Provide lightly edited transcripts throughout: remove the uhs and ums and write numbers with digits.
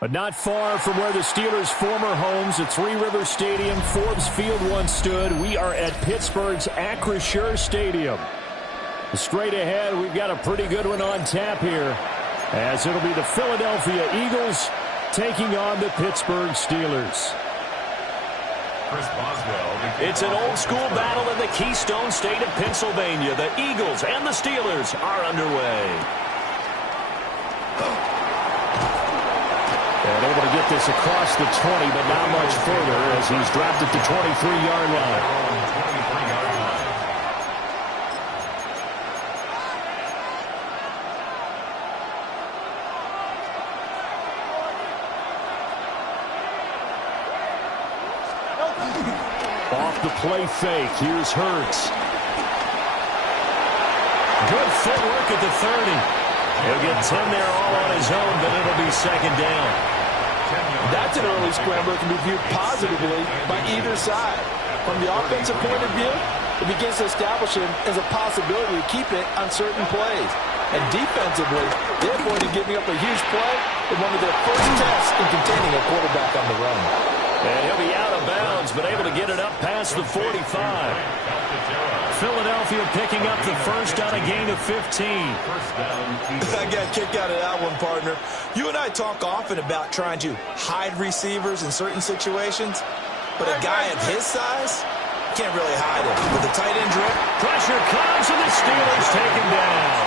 But not far from where the Steelers' former homes at Three Rivers Stadium, Forbes Field once stood, we are at Pittsburgh's Acrisure Stadium. Straight ahead, we've got a pretty good one on tap here, as it'll be the Philadelphia Eagles taking on the Pittsburgh Steelers. It's an old-school battle in the Keystone State of Pennsylvania. The Eagles and the Steelers are underway. And able to get this across the 20, but not much further as he's dropped at the 23-yard line. Off the play fake. Here's Hurts. Good footwork at the 30. He'll get 10 there all on his own, but it'll be second down. That's an early scramble that can be viewed positively by either side. From the offensive point of view, it begins to establish him as a possibility to keep it on certain plays. And defensively, they avoided giving up a huge play in one of their first tests in containing a quarterback on the run. And he'll be out of bounds, but able to get it up past the 45. Philadelphia picking up the first on a gain of 15. I got a kick out of that one, partner. You and I talk often about trying to hide receivers in certain situations, but a guy of his size can't really hide him. With the tight end drip, pressure comes and the Steelers take him down.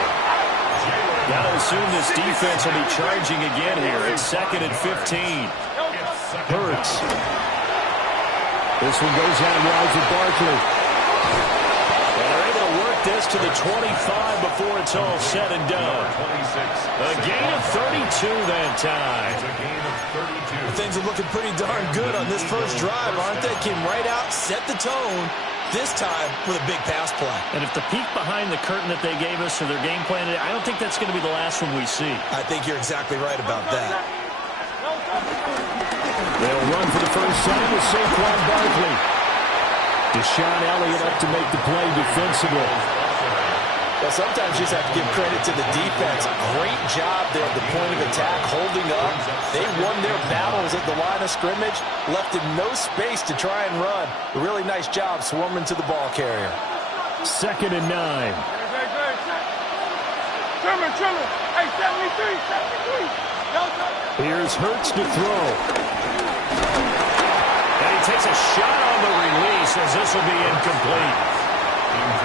Got to assume this defense will be charging again here. It's second and 15. Hurts. This one goes out wide with Barkley. And they're able to work this to the 25 before it's all said and done. A gain of 32 that time. Things are looking pretty darn good on this first drive, aren't they? Came right out, set the tone, this time with a big pass play. And if the peek behind the curtain that they gave us or their game plan, I don't think that's going to be the last one we see. I think you're exactly right about that. They'll run for the first time with Saquon Barkley. Deshaun Elliott up to make the play defensively. Well, sometimes you just have to give credit to the defense. Great job there at the point of attack, holding up. They won their battles at the line of scrimmage, left in no space to try and run. A really nice job swarming to the ball carrier. Second and 9. Trimmer. Hey, 73. Here's Hurts to throw. And he takes a shot on the release as this will be incomplete.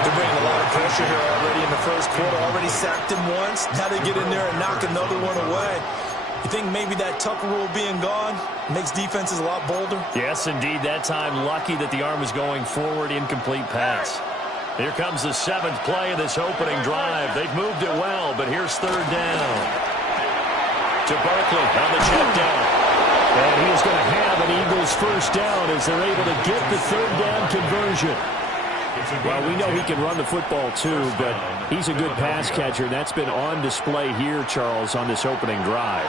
They're bringing a lot of pressure here already in the first quarter. Already sacked him once. Now they get in there and knock another one away. You think maybe that Tucker rule being gone makes defenses a lot bolder? Yes, indeed. That time, lucky that the arm was going forward. Incomplete pass. Here comes the 7th play of this opening drive. They've moved it well, but here's third down. To Barkley on the check down. And he is going to have an Eagles first down as they're able to get the third down conversion. Well, we know he can run the football too, but he's a good pass catcher. That's been on display here, Charles, on this opening drive.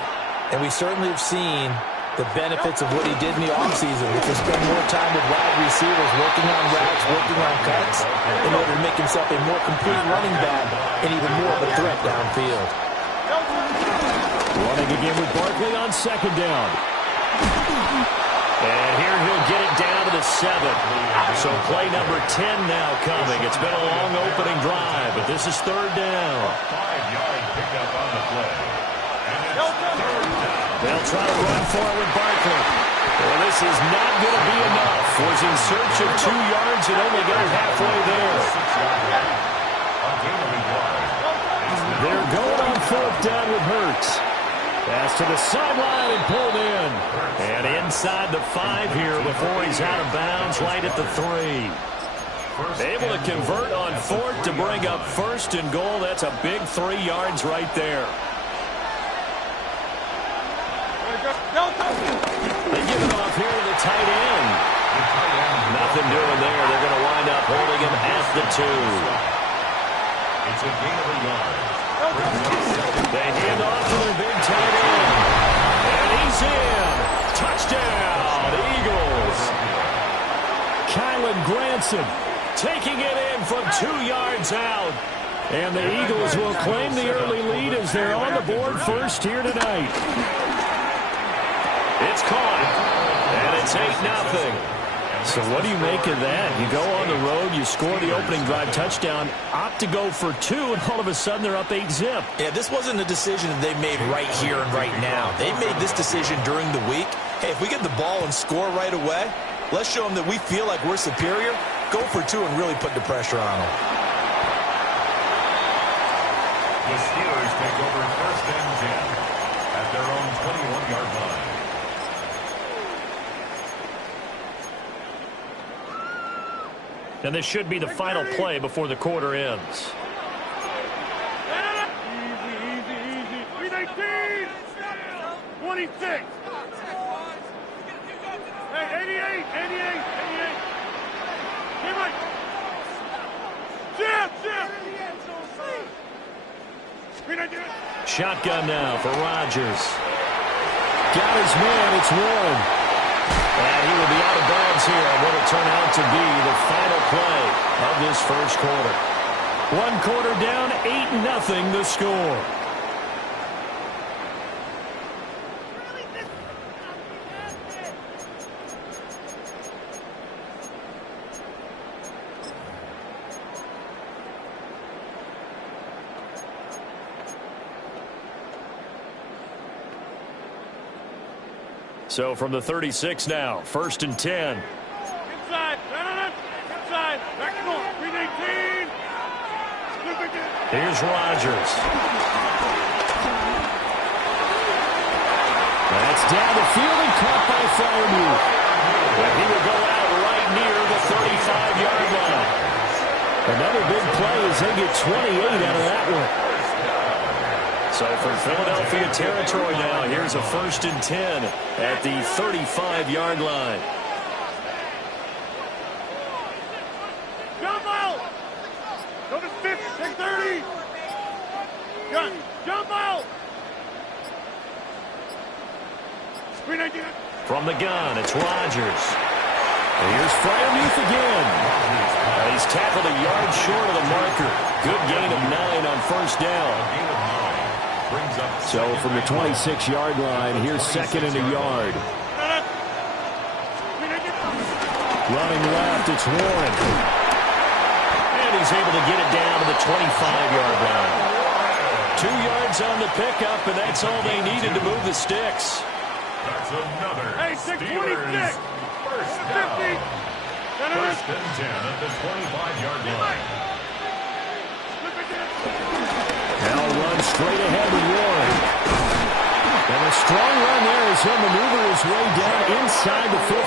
And we certainly have seen the benefits of what he did in the offseason, which is spend more time with wide receivers, working on routes, working on cuts, in order to make himself a more complete running back and even more of a threat downfield. Running again with Barkley on second down. And here he'll get it down to the 7. So play number 10 now coming. It's been a long opening drive, but this is third down. 5-yard pickup on the play. They'll try to run for it with Barkley. Well, this is not going to be enough. Was in search of 2 yards and only got halfway there. They're going on fourth down with Hurts. Pass to the sideline and pulled in. And inside the 5 here before he's out of bounds right at the 3. Able to convert on fourth to bring up first and goal. That's a big 3 yards right there. They give it off here to the tight end. the 2. It's a gain of a yard. They hand off to their big tight end. And he's in. Touchdown, Eagles. Kylan Granson taking it in from 2 yards out. And the Eagles will claim the early lead as they're on the board first here tonight. It's caught. And it's 8-0. So what do you make of that? You go on the road, you score the opening drive touchdown, opt to go for 2, and all of a sudden they're up 8-zip. Yeah, this wasn't a decision that they made right here and right now. They made this decision during the week. Hey, if we get the ball and score right away, let's show them that we feel like we're superior. Go for 2 and really put the pressure on them. The Steelers take over 1st and 10 at their own 21-yard line. And this should be the final play before the quarter ends. Easy. 319. 26. Hey, 88. Hey, Mike. Jim. Shotgun now for Rodgers. Got his man, it's Warren. And he will be out of bounds here on what will turn out to be the final play of this first quarter. 1 quarter down, 8-0 the score. So from the 36 now, 1st and 10. Inside. Back to goal. 319. Here's Rodgers. That's down the field and caught by Freiermuth. And he will go out right near the 35-yard line. Another big play as they get 28 out of that one. So from Philadelphia territory now, here's a 1st and 10 at the 35-yard line. Jump out. Go to 50. Take 30. Jump out. 319. From the gun, it's Rodgers. And here's Freiermuth again. And he's tackled a yard short of the marker. Good gain of 9 on 1st down. So from the 26-yard line, here's 2nd and a yard. Running left, it's Warren. And he's able to get it down to the 25-yard line. 2 yards on the pickup, and that's all they needed to move the sticks. That's another. Hey, 626. First down. 1st and 10 at the 25-yard line. Now run straight ahead with Warren. And a strong run there as he'll maneuver his way down inside the 15.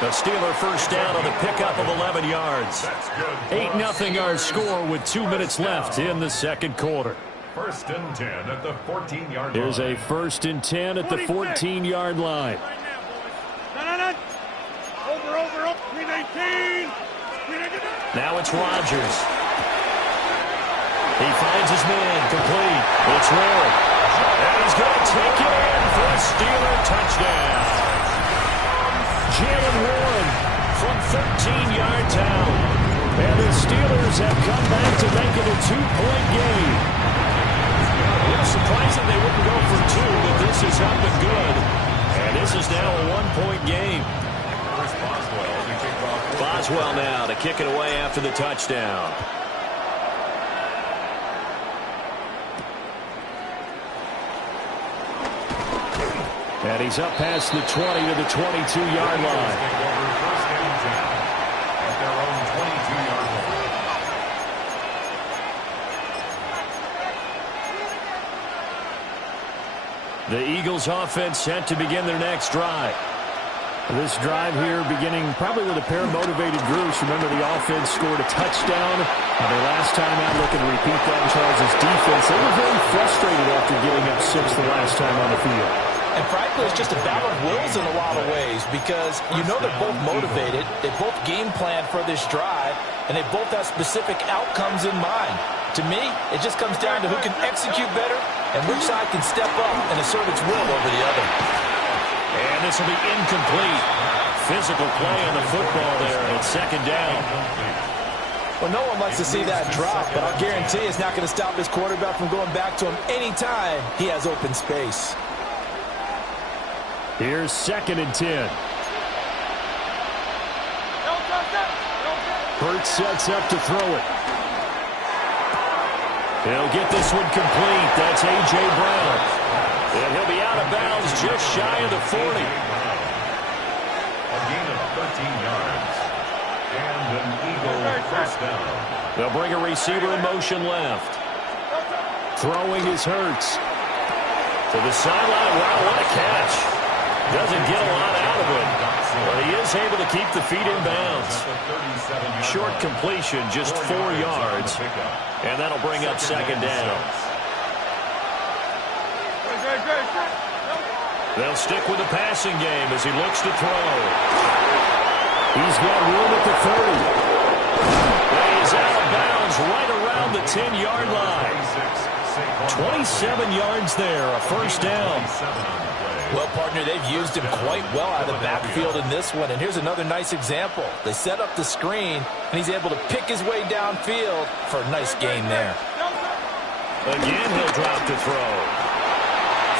The Steeler first down on the pickup of 11 yards. 8-0 our score with 2 minutes left in the 2nd quarter. 1st and 10 at the 14-yard line. Here's a 1st and 10 at the 14-yard line. Over. 319. Now it's Rodgers. He finds his man, complete. It's Warren. And he's going to take it in for a Steeler touchdown. Jalen Warren from 13 yards out. And the Steelers have come back to make it a 2-point game. It was surprising they wouldn't go for 2, but this is up and good. And this is now a 1-point game. Boswell now to kick it away after the touchdown. And he's up past the 20 to the 22-yard line. The Eagles offense set to begin their next drive. This drive here beginning probably with a pair of motivated groups. Remember, the offense scored a touchdown. Their last time out, looking to repeat that in Charles' defense. They were very frustrated after giving up 6 the last time on the field. And frankly, it's just a battle of wills in a lot of ways because you know they're both motivated. They both game plan for this drive. and they both have specific outcomes in mind. To me, it just comes down to who can execute better and which side can step up and assert its will over the other. And this will be incomplete. Physical play on the football there, and it's second down. Well, no one likes to see that drop, but I'll guarantee it's not going to stop his quarterback from going back to him anytime he has open space. Here's 2nd and 10. Hurts sets up to throw it. He'll get this one complete. That's A.J. Brown. And he'll be out of bounds just shy of the 40. A gain of 13 yards. And an Eagle first down. They'll bring a receiver in motion left. Throwing is Hurts. To the sideline. Wow, what a catch. Doesn't get a lot out of it. But he is able to keep the feet in bounds. Short completion, just 4 yards. And that'll bring up second down. They'll stick with the passing game as he looks to throw. He's got room at the 30. And he's out of bounds right around the 10-yard line. 27 yards there, a first down. Well, partner, they've used him quite well out of the backfield in this one. And here's another nice example. They set up the screen, and he's able to pick his way downfield for a nice gain there. Again, he'll drop to throw.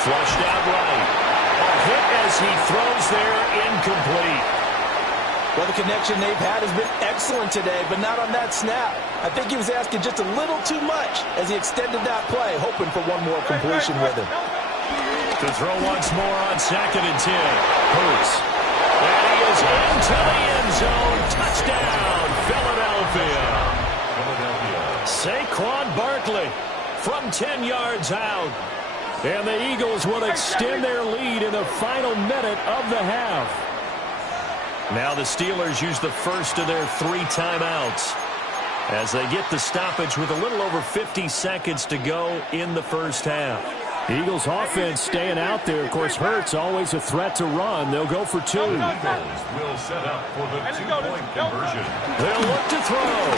Flushed out right. A hit as he throws there, incomplete. Well, the connection they've had has been excellent today, but not on that snap. I think he was asking just a little too much as he extended that play, hoping for one more completion with him. To throw once more on 2nd and 10. Hurts. And he is into the end zone. Touchdown, Philadelphia. Saquon Barkley from 10 yards out. And the Eagles will extend their lead in the final minute of the half. Now the Steelers use the first of their 3 timeouts as they get the stoppage with a little over 50 seconds to go in the first half. Eagles offense staying out there. Of course, Hurts always a threat to run. They'll go for 2. Eagles will set up for the 2-point conversion. They'll look to throw.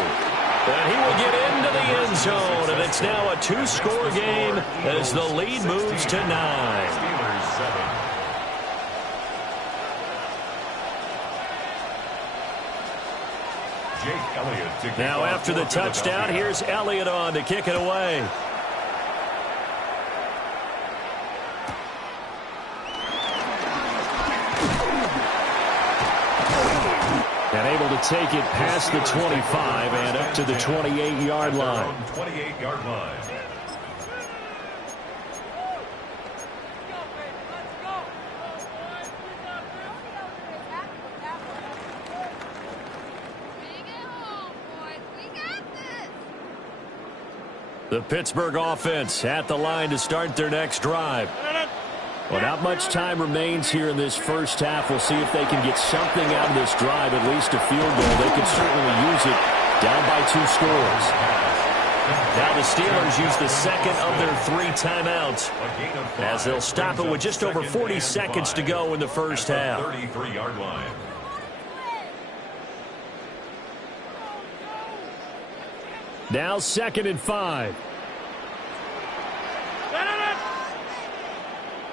And he will get into the end zone. And it's now a 2-score game as the lead moves to 9. Steelers 7. Jake Elliott to kick Now off after the for touchdown, Philadelphia. here's Elliott on to kick it away. And able to take it past the 25 and up to the 28-yard line. 28-yard line. The Pittsburgh offense at the line to start their next drive. Well, not much time remains here in this first half. We'll see if they can get something out of this drive, at least a field goal. They can certainly use it down by 2 scores. Now the Steelers use the second of their 3 timeouts as they'll stop it with just over 40 seconds to go in the first half. 33-yard line. Now 2nd and 5.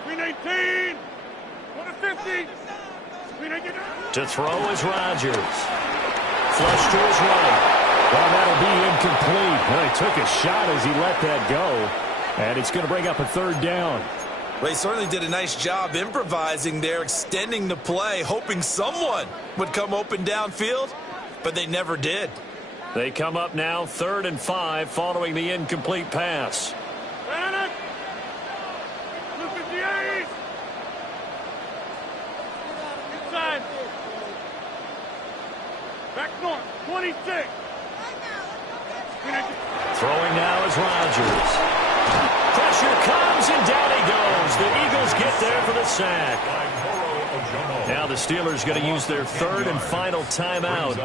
Green 18, 150. To throw is Rodgers. Flush to his right. Well, that'll be incomplete. Well, he took a shot as he let that go. And it's going to bring up a 3rd down. Well, he certainly did a nice job improvising there, extending the play, hoping someone would come open downfield, but they never did. They come up now 3rd and 5 following the incomplete pass. Inside. Back north, 26. Throwing now is Rodgers. Pressure comes and down he goes. The Eagles get there for the sack. Now the Steelers going to use their 3rd and final timeout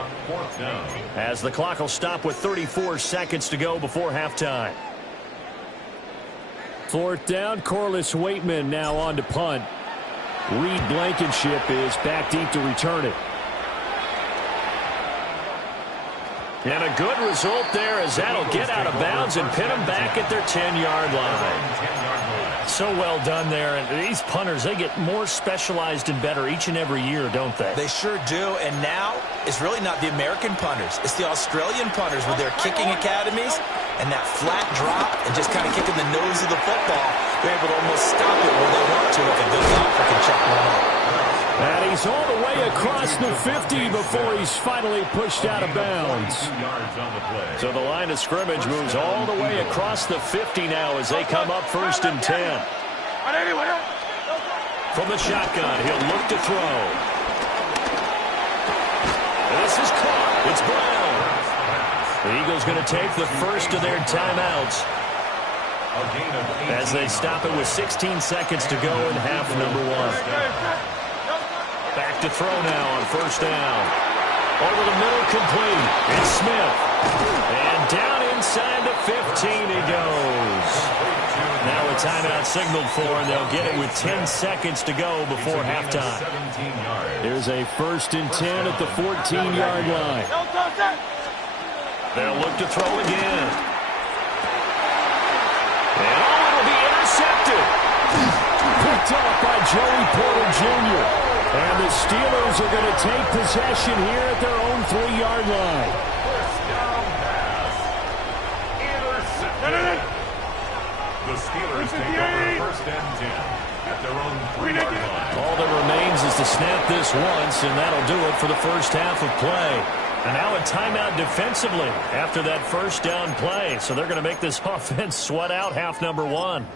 as the clock will stop with 34 seconds to go before halftime. 4th down, Corliss Waitman now on to punt. Reed Blankenship is back deep to return it. And a good result there as that'll get out of bounds and pin them back at their 10-yard line. So well done there. And these punters, they get more specialized and better each and every year, don't they? They sure do. And now it's really not the American punters. It's the Australian punters with their kicking academies and that flat drop and just kind of kicking the nose of the football. They're able to almost stop it where they want to if a good golfer can check one up. And he's all the way across the 50 before he's finally pushed out of bounds. So the line of scrimmage moves all the way across the 50 now as they come up 1st and 10. From the shotgun, he'll look to throw. This is caught. It's Brown. The Eagles going to take the first of their timeouts as they stop it with 16 seconds to go in half number 1. Back to throw now on 1st down. Over the middle, complete. It's Smith. And down inside the 15 he goes. Now a timeout signaled for, and they'll get it with 10 seconds to go before halftime. There's a 1st and 10 at the 14-yard line. They'll look to throw again. And it'll be intercepted. Picked off by Joey Porter Jr. And the Steelers are going to take possession here at their own 3-yard line. First down pass. Intercepted. The Steelers take over 1st and 10 at their own 3-yard line. All that remains is to snap this once, and that'll do it for the first half of play. And now a timeout defensively after that 1st down play. So they're going to make this offense sweat out half number 1.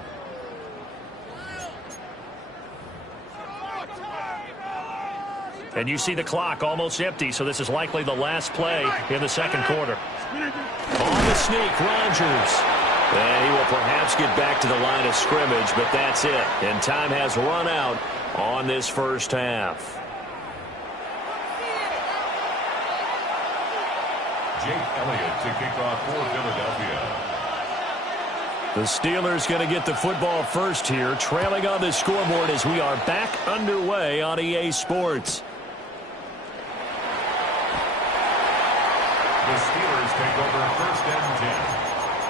And you see the clock almost empty, so this is likely the last play in the 2nd quarter. On the sneak, Rodgers. And he will perhaps get back to the line of scrimmage, but that's it. And time has run out on this first half. Jake Elliott to kick off for Philadelphia. The Steelers going to get the football first here, trailing on the scoreboard as we are back underway on EA Sports. The Steelers take over 1st and 10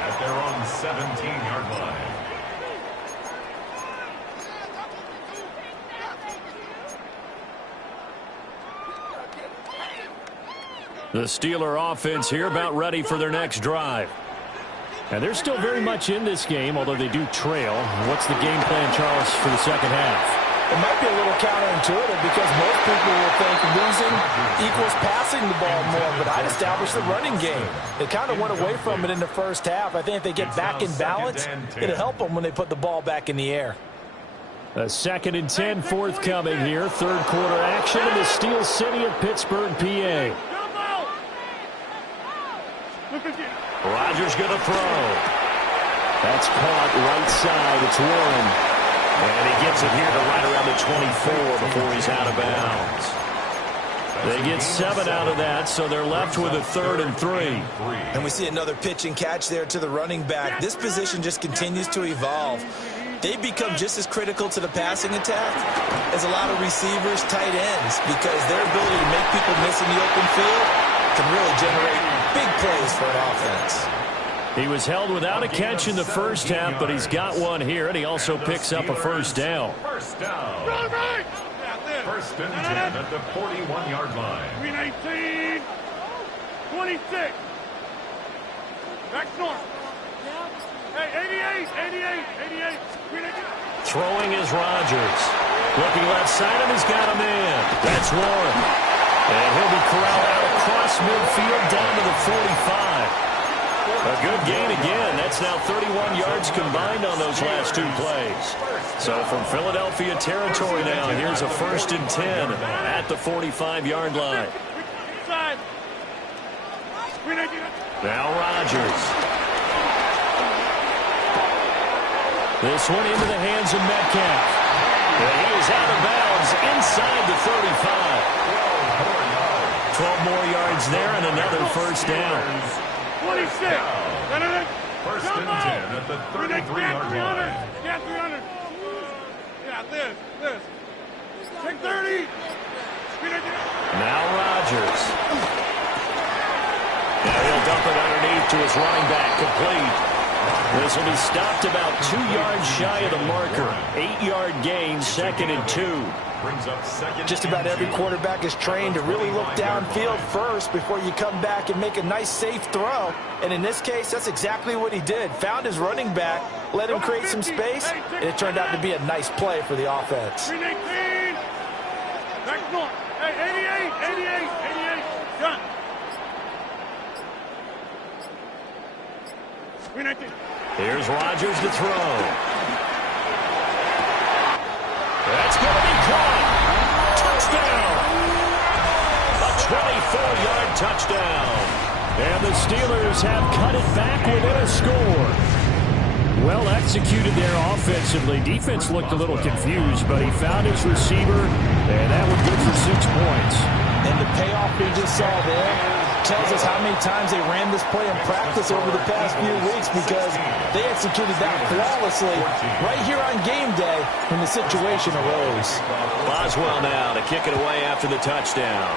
at their own 17-yard line. The Steeler offense here about ready for their next drive. And they're still very much in this game, although they do trail. What's the game plan, Charles, for the 2nd half? It might be a little counterintuitive because most people will think losing equals passing the ball more, but I'd establish the running game. They kind of went away from it in the 1st half. I think if they get back in balance, it'll help them when they put the ball back in the air. A 2nd and 10 forthcoming here. 3rd quarter action in the Steel City of Pittsburgh, PA. Rodgers going to throw. That's caught right side. It's Warren. And he gets it here to right around the 24 before he's out of bounds. They get 7 out of that, so they're left with a 3rd and 3. And we see another pitch and catch there to the running back. This position just continues to evolve. They become just as critical to the passing attack as a lot of receivers, tight ends, because their ability to make people miss in the open field can really generate big plays for an offense. He was held without a catch in the 1st half, but he's got one here, and he also picks up a 1st down. 1st down. 1st and 10 at the 41-yard line. 319, 26. Back north. Hey, 88. Throwing is Rodgers. Looking left side, and he's got a man. That's Warren. And he'll be corralled out across midfield down to the 45. A good gain again. That's now 31 yards combined on those last 2 plays. So from Philadelphia territory now, here's a 1st and 10 at the 45-yard line. Now Rodgers. This one into the hands of Metcalf. And he is out of bounds inside the 35. 12 more yards there and another 1st down. 26. 1st and 10 at the 33-yard line. Yeah, 300. Yeah, this. Take 30. Now Rodgers. Now dump it underneath to his running back, complete. This will be stopped about 2 yards shy of the marker. 8-yard gain, 2nd and 2. Brings up second. Just about every quarterback is trained to really look downfield first before you come back and make a nice, safe throw. And in this case, that's exactly what he did. Found his running back, let him create some space, and it turned out to be a nice play for the offense. 318. Back north. Hey, 88. Done. 319. Here's Rodgers to throw. That's going to be caught. Touchdown. A 24-yard touchdown. And the Steelers have cut it back within a score. Well executed there offensively. Defense looked a little confused, but he found his receiver, and that was good for 6 points. And the payoff we just saw there tells us how many times they ran this play in practice over the past few weeks, because they executed that flawlessly right here on game day when the situation arose. Boswell now to kick it away after the touchdown.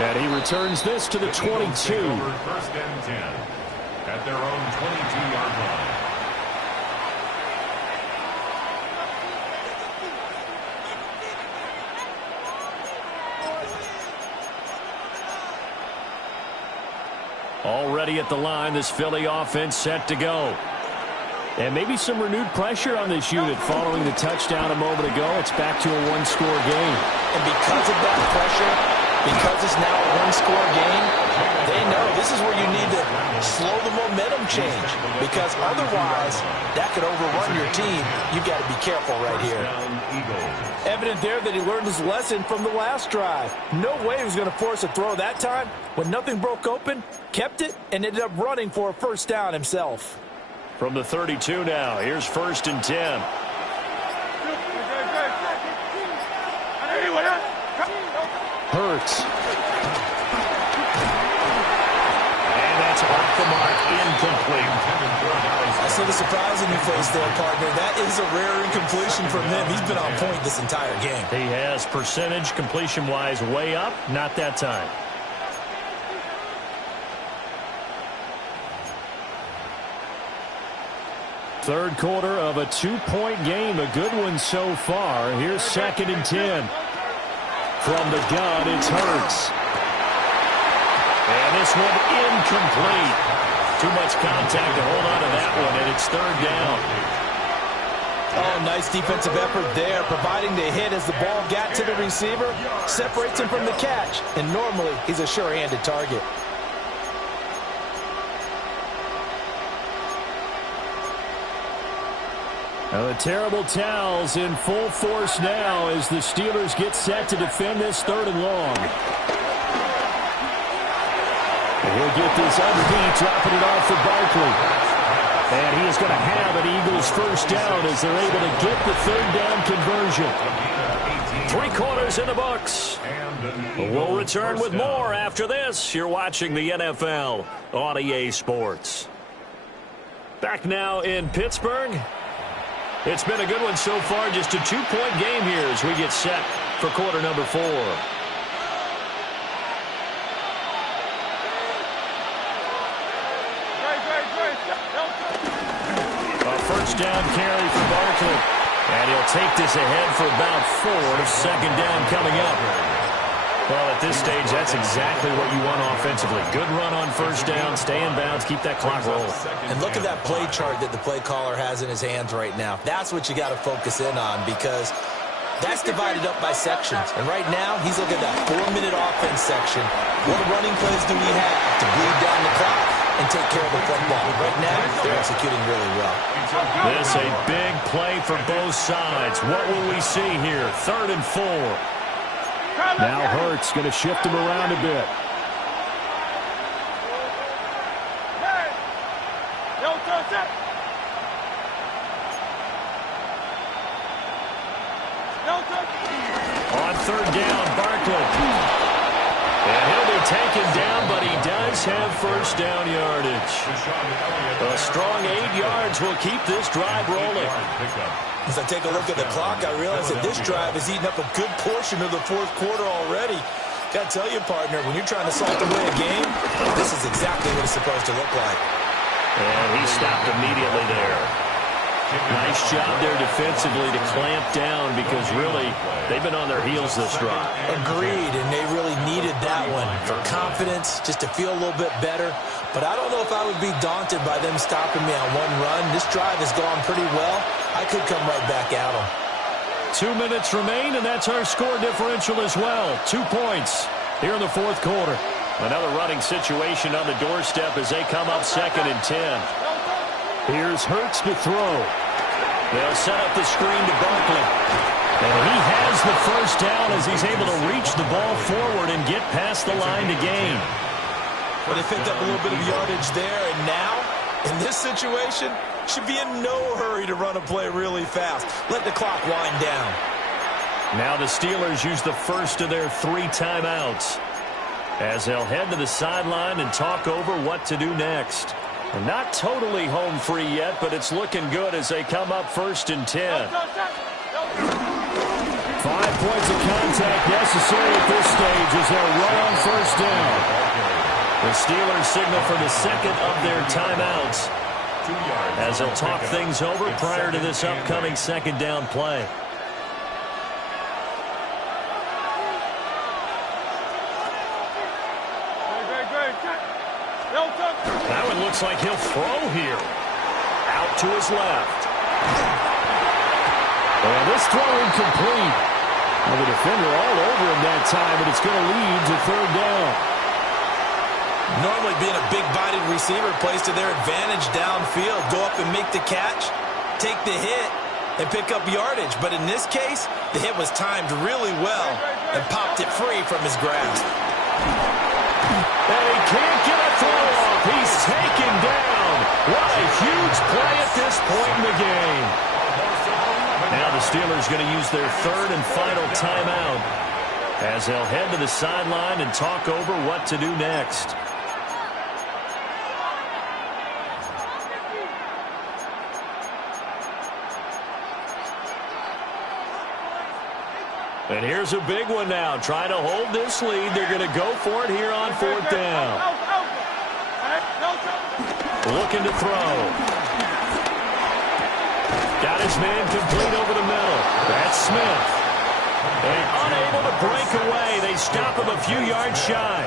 And he returns this to the 22. First and 10 at their own 22-yard line. Already at the line, this Philly offense set to go. And maybe some renewed pressure on this unit following the touchdown a moment ago. It's back to a one-score game. And because of that pressure, because it's now a one-score game, they know this is where you need to slow the momentum change, because otherwise that could overrun your team. You've got to be careful right here. Evident there that he learned his lesson from the last drive. No way he was going to force a throw that time. When nothing broke open, kept it, and ended up running for a first down himself. From the 32 now, here's 1st and 10. Hurts. And that's off the mark, incomplete. I see the surprise in your face there, partner. That is a rare incompletion from him. He's been on point this entire game. He has percentage completion-wise way up, not that time. Third quarter of a 2-point game, a good one so far. Here's 2nd and 10. From the gun, it's Hurts. And this one incomplete. Too much contact to hold on to that one, and it's 3rd down. Oh, nice defensive effort there, providing the hit as the ball got to the receiver, separates him from the catch, and normally he's a sure-handed target. Well, the terrible towels in full force now as the Steelers get set to defend this 3rd and long. And he'll get this underneath, dropping it off for Barkley. And he is going to have an Eagles first down as they're able to get the 3rd down conversion. 3 quarters in the books. We'll return with more after this. You're watching the NFL on EA Sports. Back now in Pittsburgh. It's been a good one so far. Just a 2-point game here as we get set for quarter number 4. A first down carry for Barkley. And he'll take this ahead for about 4. 2nd down coming up. Well, at this stage, that's exactly what you want offensively. Good run on first down, stay in bounds, keep that clock rolling. And look at that play chart that the play caller has in his hands right now. That's what you got to focus in on, because that's divided up by sections. And right now, he's looking at that 4-minute offense section. What running plays do we have to bleed down the clock and take care of the football? Right now, they're executing really well. This a big play for both sides. What will we see here? 3rd and 4. Now Hurts going to shift him around a bit. On 3rd down, Barkley. And he'll be taken down, but he does have first down yardage. A strong 8 yards will keep this drive rolling. As I take a look at the clock, I realize that this drive has eaten up a good portion of the fourth quarter already. Got to tell you, partner, when you're trying to salt away a game, this is exactly what it's supposed to look like. And he stopped immediately there. Nice job there defensively to clamp down because really they've been on their heels this drive. Agreed, and they really needed that one for confidence, just to feel a little bit better. But I don't know if I would be daunted by them stopping me on one run. This drive has gone pretty well. I could come right back at them. 2 minutes remain, and that's our score differential as well. 2 points here in the fourth quarter. Another running situation on the doorstep as they come up 2nd and 10. Here's Hurts to throw. They'll set up the screen to Barkley. And he has the first down as he's able to reach the ball forward and get past the line to gain. Well, they picked up a little bit of yardage there, and now, in this situation, should be in no hurry to run a play really fast. Let the clock wind down. Now the Steelers use the first of their 3 timeouts as they'll head to the sideline and talk over what to do next. And not totally home free yet, but it's looking good as they come up 1st and 10. 5 points of contact necessary at this stage as they'll run on first down. The Steelers signal for the 2nd of their timeouts as they'll talk things over prior to this upcoming 2nd down play. Now it looks like he'll throw here. Out to his left. And this throw incomplete. Well, the defender all over him that time, but it's going to lead to 3rd down. Normally being a big-bodied receiver plays to their advantage downfield. Go up and make the catch, take the hit, and pick up yardage. But in this case, the hit was timed really well and popped it free from his grasp. And he can't get a throw off. He's taken down. What a huge play at this point in the game. Now the Steelers going to use their 3rd and final timeout as they'll head to the sideline and talk over what to do next. And here's a big one now. Trying to hold this lead. They're going to go for it here on 4th down. Looking to throw. Got his man complete over the middle. That's Smith. And unable to break away. They stop him a few yards shy.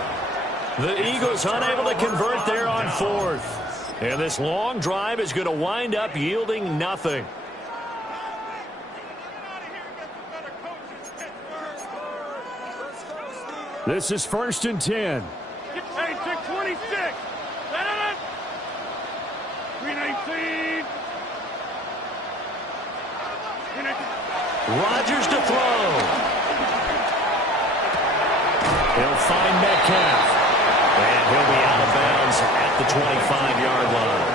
The Eagles unable to convert there on 4th. And this long drive is going to wind up yielding nothing. This is 1st and 10. Hey, 626. 319. Rodgers to throw. He'll find Metcalf. And he'll be out of bounds at the 25-yard line.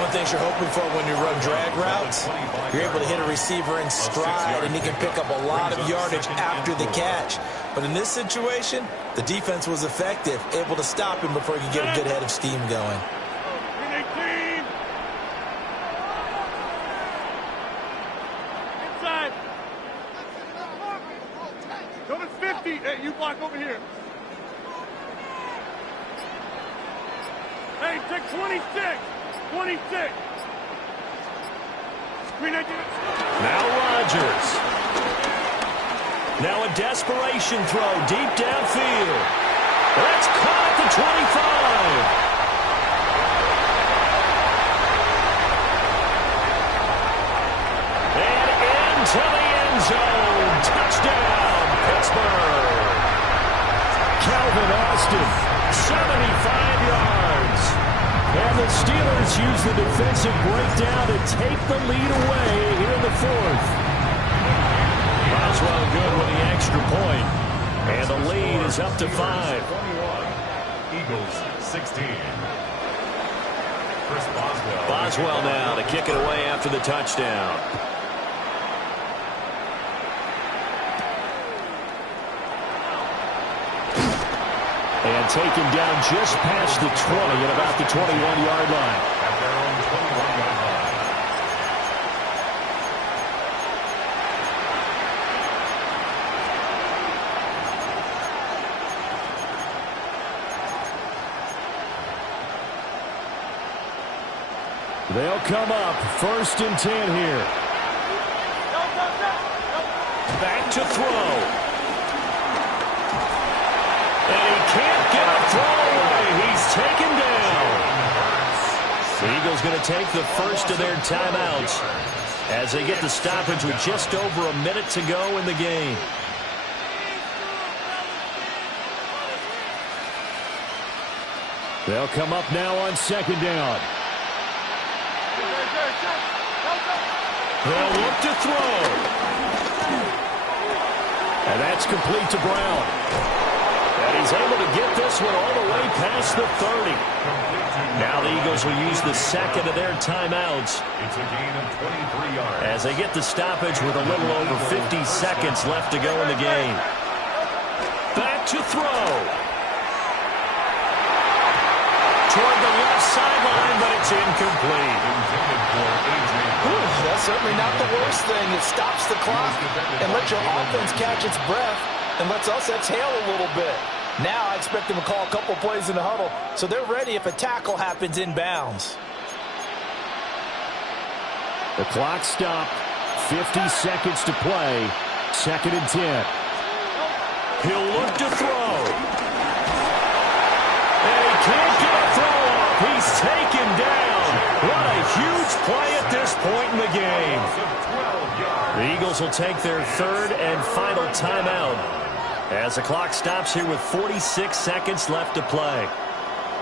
One thing you're hoping for when you run drag routes, you're able to hit a receiver in stride, and he can pick up a lot of yardage after the catch. But in this situation, the defense was effective, able to stop him before he could get a good head of steam going. 18. Inside. Go to 50. Hey, you block over here. Hey, take 26. 26. Now Rodgers. Now a desperation throw deep downfield. That's caught at the 25. And into the end zone. Touchdown, Pittsburgh. Calvin Austin. 75 yards. And the Steelers use the defensive breakdown to take the lead away here in the 4th. Boswell good with the extra point. And the lead is up to 5. 21, Eagles 16. Chris Boswell. Boswell now to kick it away after the touchdown. And taken down just past the 20 at about the 21-yard line. At their own 21-yard line. They'll come up 1st and 10 here. Back to throw. And he can't get a throw away. He's taken down. The Eagles going to take the first of their timeouts as they get the stoppage with just over a minute to go in the game. They'll come up now on 2nd down. They'll look to throw. And that's complete to Brown. And he's able to get this one all the way past the 30. Now the Eagles will use the second of their timeouts. It's a gain of 23 yards. As they get the stoppage with a little over 50 seconds left to go in the game. Back to throw. Toward the left sideline, but it's incomplete. That's certainly not the worst thing. It stops the clock and lets your offense catch its breath and lets us exhale a little bit. Now I expect them to call a couple plays in the huddle so they're ready if a tackle happens inbounds. The clock stopped. 50 seconds to play. 2nd and 10. He'll look to throw. And he can't get a throw off. He's taken down. What a huge play at this point in the game. The Eagles will take their 3rd and final timeout as the clock stops here with 46 seconds left to play.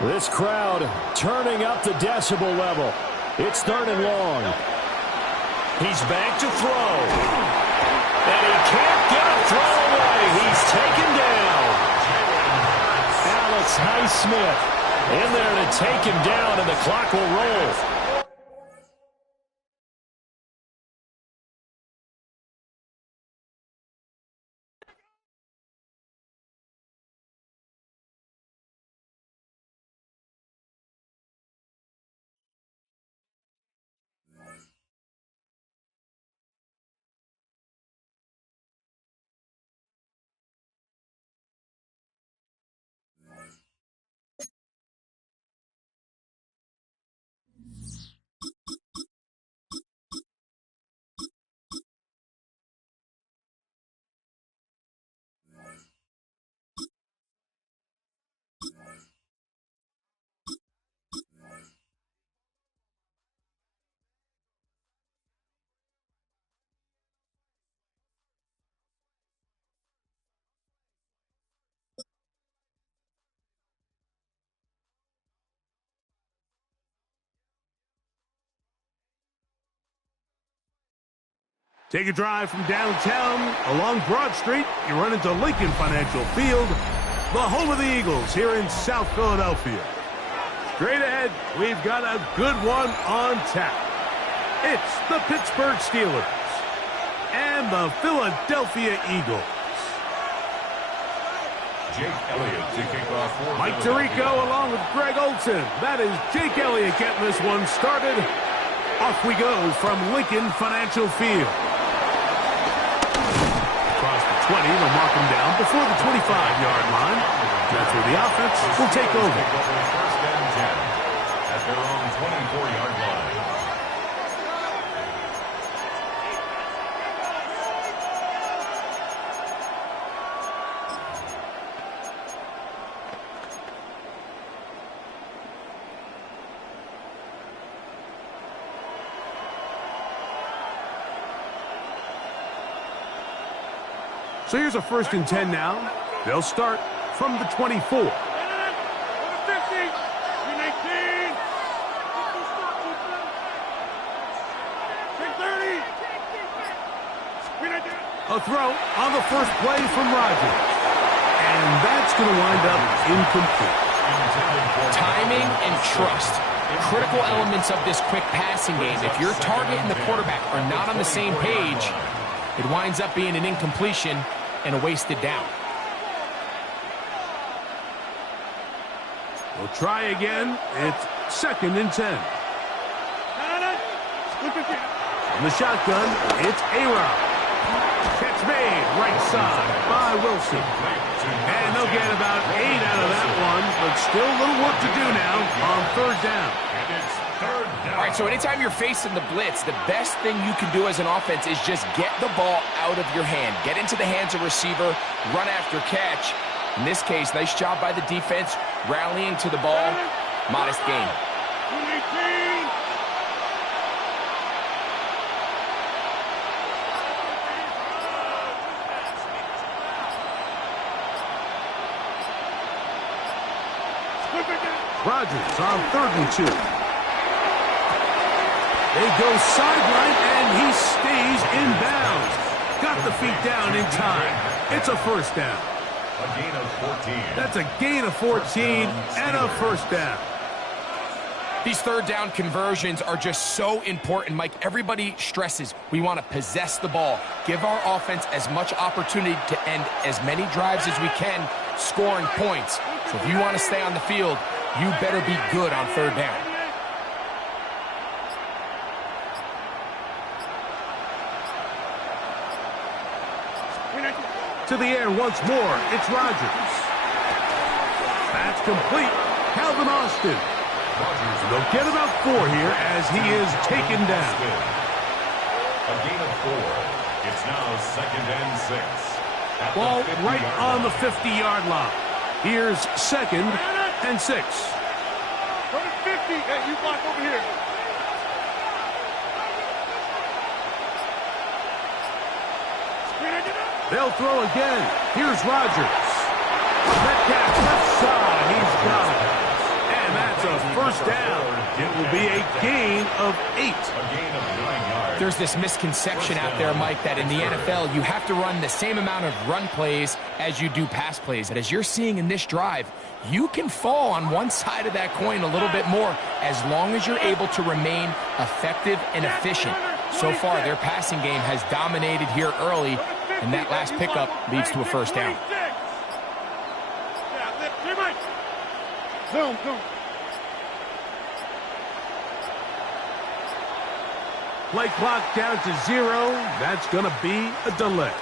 This crowd turning up the decibel level. It's 3rd and long. He's back to throw. And he can't get a throw away. He's taken down. Alex Highsmith in there to take him down, and the clock will roll. Take a drive from downtown along Broad Street. You run into Lincoln Financial Field, the home of the Eagles here in South Philadelphia. Straight ahead, we've got a good one on tap. It's the Pittsburgh Steelers and the Philadelphia Eagles. Jake Elliott to kick off for Mike Tirico along with Greg Olson. That is Jake Elliott getting this one started. Off we go from Lincoln Financial Field. Across the 20, they'll mark him down before the 25-yard line. That's where the offense will take over. 1st and 10 at their own 24-yard line. So here's a 1st and 10 now. They'll start from the 24. 50, 319. A throw on the first play from Rodgers. And that's going to wind up incomplete. Timing and trust. Critical elements of this quick passing game. If your target and the quarterback are not on the same page, it winds up being an incompletion and a wasted down. We'll try again. It's 2nd and 10. From the shotgun, it's A-Rob. Catch made, right side by Wilson. And they'll get about 8 out of that one, but still a little work to do now on 3rd down. All right, so anytime you're facing the blitz, the best thing you can do as an offense is just get the ball out of your hand. Get into the hands of receiver, run after catch. In this case, nice job by the defense, rallying to the ball. Modest gain. Rodgers on 3rd and 2. They go sideline, and he stays in bounds. Got the feet down in time. It's a 1st down. A gain of 14. That's a gain of 14 and a 1st down. These 3rd down conversions are just so important, Mike. Everybody stresses we want to possess the ball, give our offense as much opportunity to end as many drives as we can, scoring points. So if you want to stay on the field, you better be good on 3rd down. To the air once more, it's Rodgers. That's complete. Calvin Austin. They'll get about 4 here as he is taken down. A gain of 4. It's now 2nd and 6. Ball right on the 50-yard line. Here's 2nd and 6. 50. Hey, you block over here. They'll throw again. Here's Rodgers. Metcalf left side. He's got it. And that's a 1st down. It will be a gain of 8. A gain of 9 yards. There's this misconception out there, Mike, that in the NFL you have to run the same amount of run plays as you do pass plays. And as you're seeing in this drive, you can fall on one side of that coin a little bit more as long as you're able to remain effective and efficient. So far, their passing game has dominated here early, and that last pickup leads to a 1st down. Zoom, zoom. Play clock down to 0. That's going to be a delay.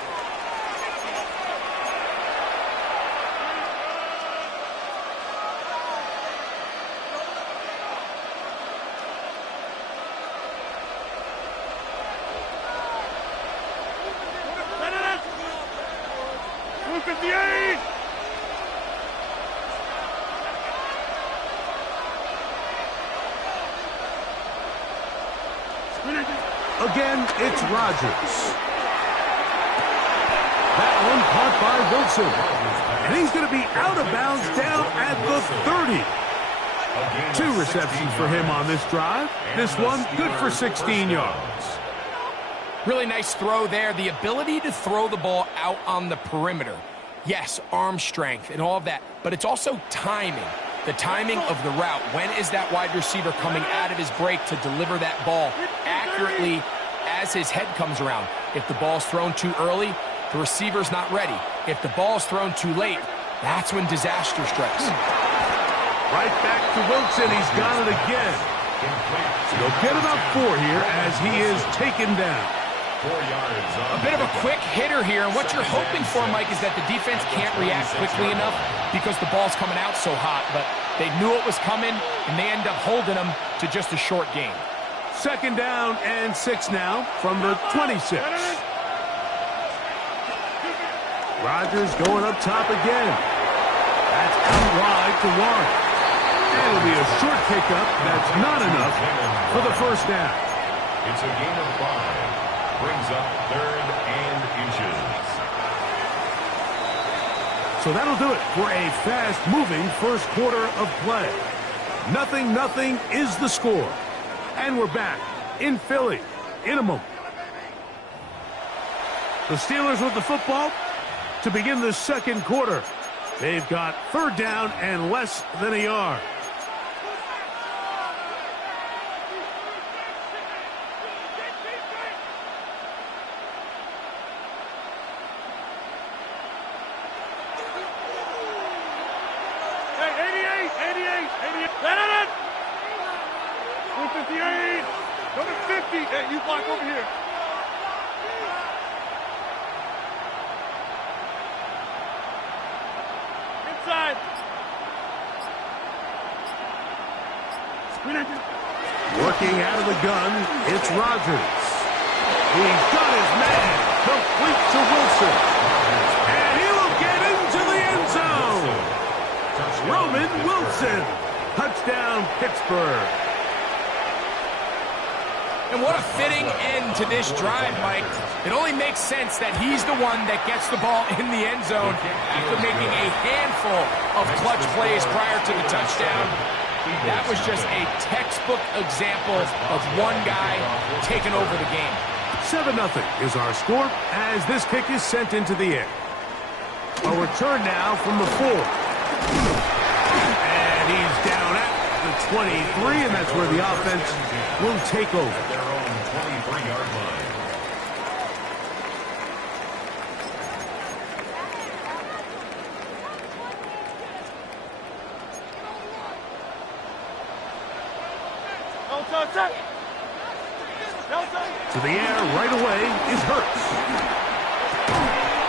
Again, it's Rodgers. That one caught by Wilson. And he's going to be out of bounds down at the 30. 2 receptions for him on this drive. This one good for 16 yards. Really nice throw there. The ability to throw the ball out on the perimeter. Yes, arm strength and all of that, but it's also timing. The timing of the route. When is that wide receiver coming out of his break to deliver that ball accurately as his head comes around? If the ball's thrown too early, the receiver's not ready. If the ball's thrown too late, that's when disaster strikes. Right back to Wilson. He's got it again. They'll get about 4 here as he is taken down. 4 yards. A bit of a quick hitter here, and what you're hoping for, Mike, is that the defense can't react quickly enough because the ball's coming out so hot, but they knew it was coming, and they end up holding them to just a short gain. 2nd down and 6 now from the 26. Rodgers going up top again. That's out wide to Warren. And it'll be a short pickup. That's not enough for the 1st down. It's a gain of 5. Brings up 3rd and inches. So that'll do it for a fast-moving 1st quarter of play. 0-0 is the score. And we're back in Philly in a moment. The Steelers with the football to begin the 2nd quarter. They've got 3rd down and less than a yard. Hey, 88, 88. 58. Number 50. Hey, you block over here. Inside. Working out of the gun, it's Rogers. He's got his man, complete to Wilson. And he will get into the end zone. Roman Wilson. Touchdown, Pittsburgh. And what a fitting end to this drive, Mike. It only makes sense that he's the one that gets the ball in the end zone after making a handful of clutch plays prior to the touchdown. That was just a textbook example of one guy taking over the game. 7-0 is our score as this kick is sent into the air. A return now from the 4. And he's down at the 23, and that's where the offense will take over. Their own 23-yard line. To the air right away is Hurts.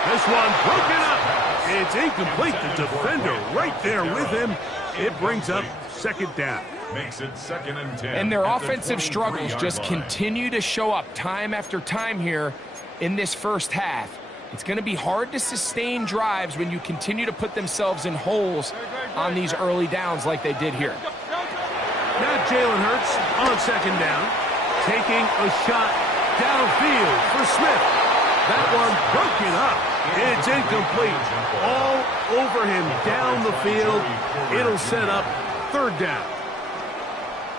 This one broken up. It's incomplete. The defender right there with him. It brings up second down. Makes it 2nd and 10. And their at the offensive struggles 23-yard just line. continue to show up time after time here in this first half. It's going to be hard to sustain drives when you continue to put themselves in holes on these early downs like they did here. Now Jalen Hurts on second down, taking a shot downfield for Smith. That one broken up. It's incomplete. All over him down the field. It'll set up third down.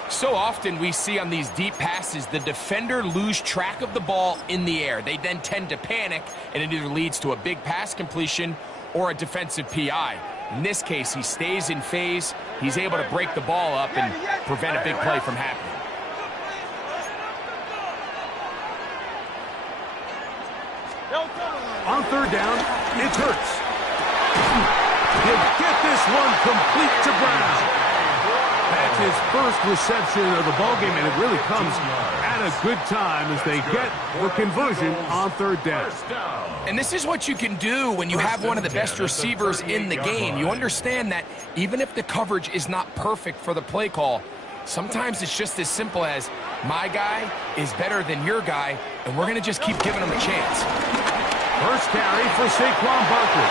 So often we see on these deep passes, the defender lose track of the ball in the air. They then tend to panic, and it either leads to a big pass completion or a defensive PI. In this case, he stays in phase. He's able to break the ball up and prevent a big play from happening. On third down, it's Hurts. He'll get this one complete to Brown. That's his first reception of the ballgame, and it really comes at a good time as they get the conversion on third down. And this is what you can do when you have one of the best receivers in the game. You understand that even if the coverage is not perfect for the play call, sometimes it's just as simple as, my guy is better than your guy, and we're going to just keep giving him a chance. First carry for Saquon Barkley.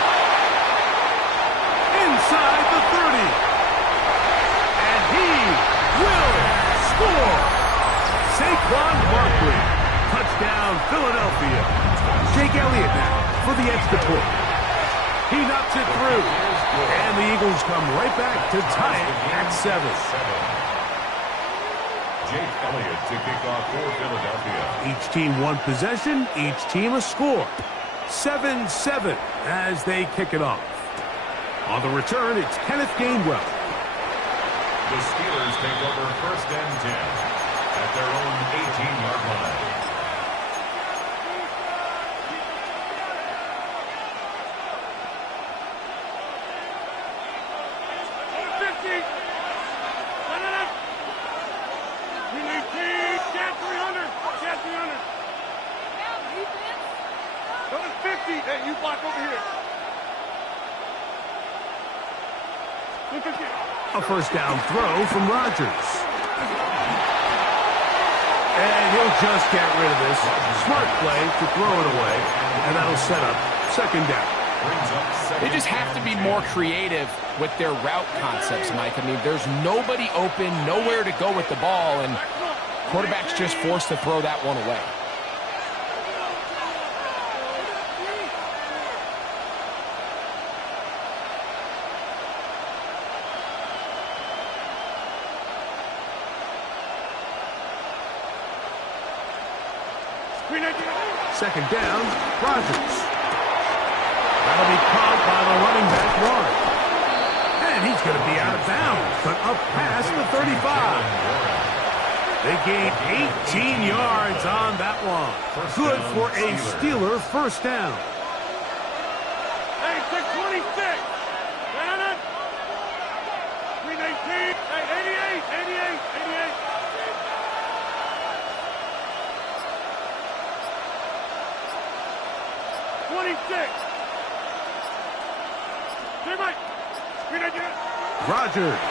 Inside the 30. And he will score. Saquon Barkley. Touchdown, Philadelphia. Jake Elliott now for the extra point. He knocks it through. And the Eagles come right back to tie it at 7. Jake Elliott to kick off for Philadelphia. Each team one possession, each team a score. 7-7 as they kick it off. On the return, it's Kenneth Gainwell. The Steelers take over 1st and 10 at their own 18-yard line. Hey, you block over here. A first down throw from Rodgers. And he'll just get rid of this. Smart play to throw it away. And that'll set up second down. They just have to be more creative with their route concepts, Mike. I mean, there's nobody open, nowhere to go with the ball, and quarterback's just forced to throw that one away. Second down, Rodgers. That'll be caught by the running back, Warren. And he's going to be out of bounds, but up past the 35. They gained 18 yards on that one. Good for a Steeler first down. Hey, 626. 319. Hey, 88. 26. Rogers.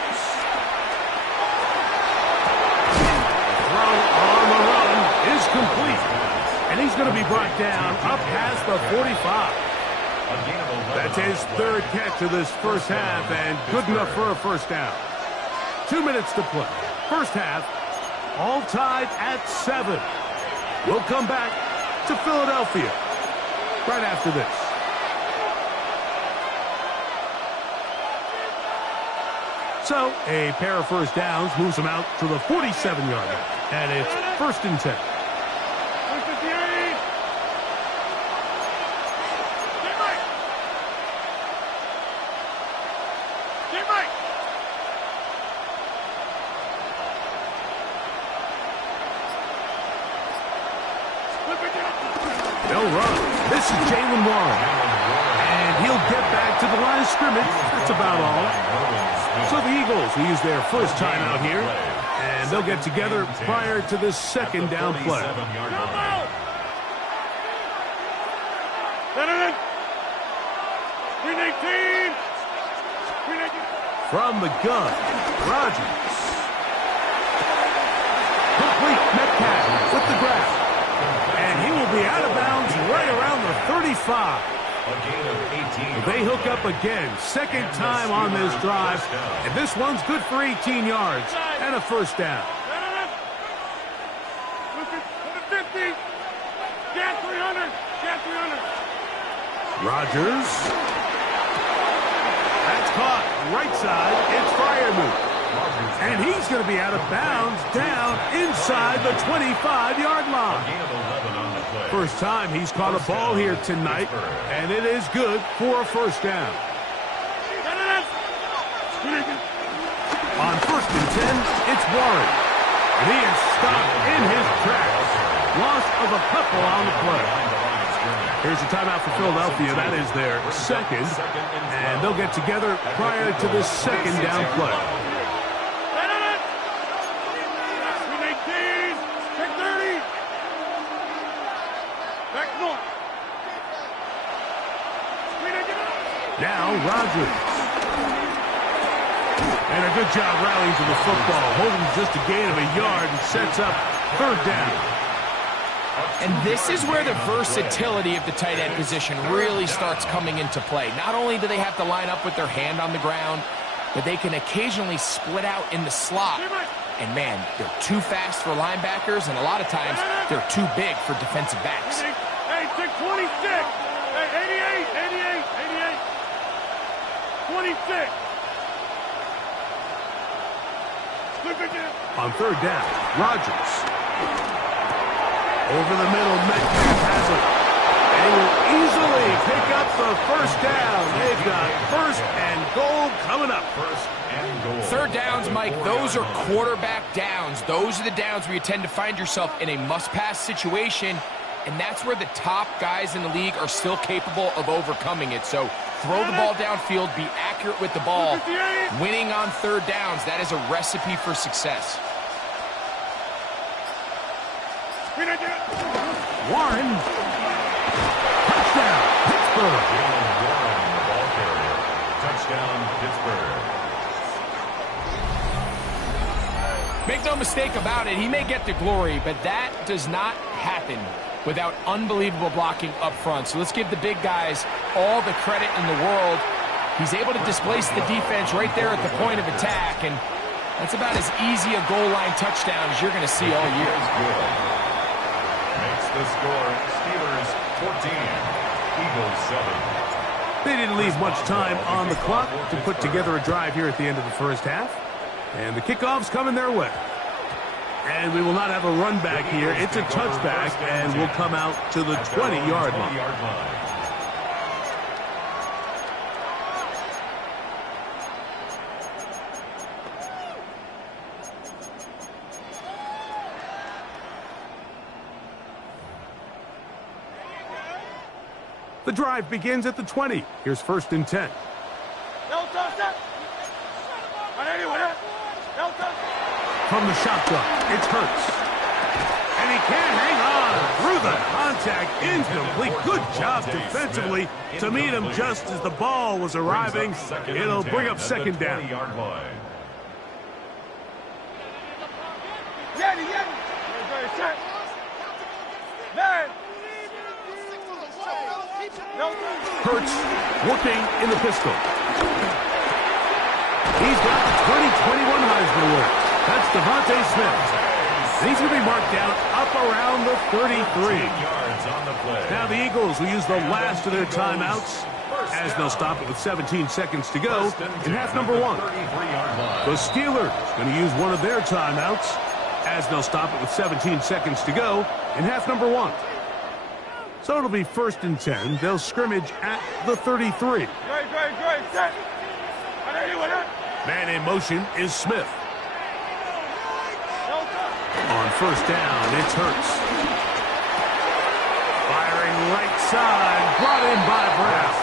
Throw on the run is complete. And he's going to be brought down up past the 45. That's his third catch of this first half and good enough for a first down. 2 minutes to play. First half, all tied at 7. We'll come back to Philadelphia right after this. So, a pair of first downs moves them out to the 47-yard line. And it's 1st and 10. They'll run. This is Jalen Warren. And he'll get back to the line of scrimmage. That's about all. So the Eagles will use their first time out here. And they'll get together prior to this second down play. From the gun, Rodgers. Complete. Metcalf with the grab. And he will be out of bounds right around the 35. They hook up again. Second time on this drive. And this one's good for 18 yards and a first down. Rodgers. That's caught. Right side. It's Freiermuth. And he's going to be out of bounds down inside the 25-yard line. First time he's caught a ball here tonight, and it is good for a first down. On 1st and 10, it's Warren. And he is stopped in his tracks. Loss of a couple on the play. Here's a timeout for Philadelphia. That is their second. And they'll get together prior to the second down play. Now Rodgers. And a good job rallying to the football. Holding just a gain of a yard and sets up 3rd down. And this is where the versatility of the tight end position really starts coming into play. Not only do they have to line up with their hand on the ground, but they can occasionally split out in the slot. And man, they're too fast for linebackers, and a lot of times they're too big for defensive backs. Hey, 626. Hey, 88. 26. On 3rd down, Rodgers. Over the middle, Metcalf has it. And he will easily pick up the first down. They've got 1st and goal coming up. 1st and goal. 3rd downs, Mike, those are quarterback downs. Those are the downs where you tend to find yourself in a must-pass situation, and that's where the top guys in the league are still capable of overcoming it. So throw the ball downfield, be accurate with the ball. Winning on 3rd downs, that is a recipe for success. Warren. Touchdown, Pittsburgh. Warren, the ball carrier. Touchdown, Pittsburgh. Make no mistake about it, he may get the glory, but that does not happen without unbelievable blocking up front. So let's give the big guys all the credit in the world. He's able to displace the defense right there at the point of attack, and that's about as easy a goal line touchdown as you're going to see all year. Makes the score Steelers 14, Eagles 7. They didn't leave much time on the clock to put together a drive here at the end of the first half. And the kickoff's coming their way. And we will not have a run back here. It's a touchback, and we'll come out to the 20-yard line. The drive begins at the 20. Here's 1st and 10. From the shotgun, it's Hurts. And he can't hang on. Through the contact, incomplete. Good job defensively to meet him just as the ball was arriving. It'll bring up second down. Hurts working in the pistol. He's got the 2021 Heisman Award. That's Devontae Smith. And he's going to be marked down up around the 33. Now the Eagles will use the last of their timeouts as they'll stop it with 17 seconds to go in half number one. The Steelers going to use one of their timeouts as they'll stop it with 17 seconds to go in half number one. So it'll be 1st and 10. They'll scrimmage at the 33. Man in motion is Smith. On 1st down, it's Hurts. Firing right side, brought in by Brown.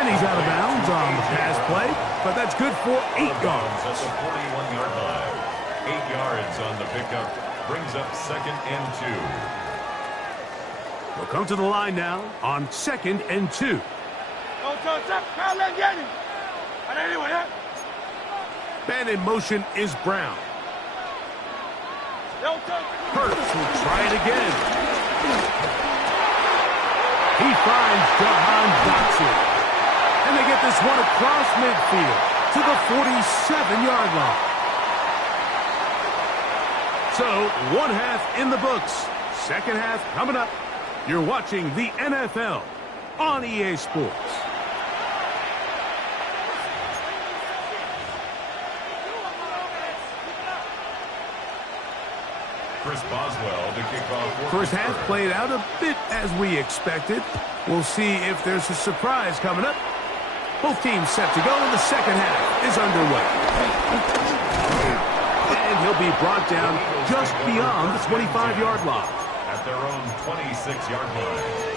And he's out of bounds on the pass play, but that's good for 8 yards. At the 41-yard line. 8 yards on the pickup. Brings up 2nd and 2. We'll come to the line now on 2nd and 2. Man in motion is Brown. Hurts will try it again. He finds Jahan Dotson. And they get this one across midfield to the 47-yard line. So, 1 half in the books. 2nd half coming up. You're watching the NFL on EA Sports. Chris Boswell to kick off. First half played out a bit as we expected. We'll see if there's a surprise coming up. Both teams set to go, and the second half is underway. And he'll be brought down just beyond the 25-yard line. At their own 26-yard line.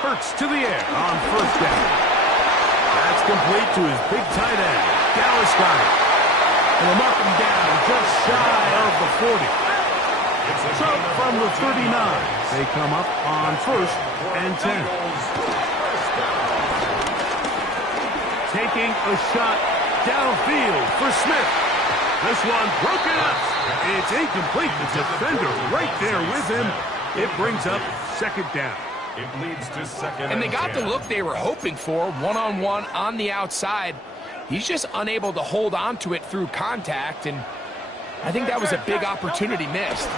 Hurts to the air on 1st down. That's complete to his big tight end, Dallas Goedert. And they'll mark him down just shy of the 40. So from the 39, they come up on 1st and 10. Taking a shot downfield for Smith. This one broken up. It's incomplete. The defender right there with him. It brings up 2nd down. It leads to 2nd and they got the look they were hoping for, one-on-one on the outside. He's just unable to hold on to it through contact, and I think that was a big opportunity missed.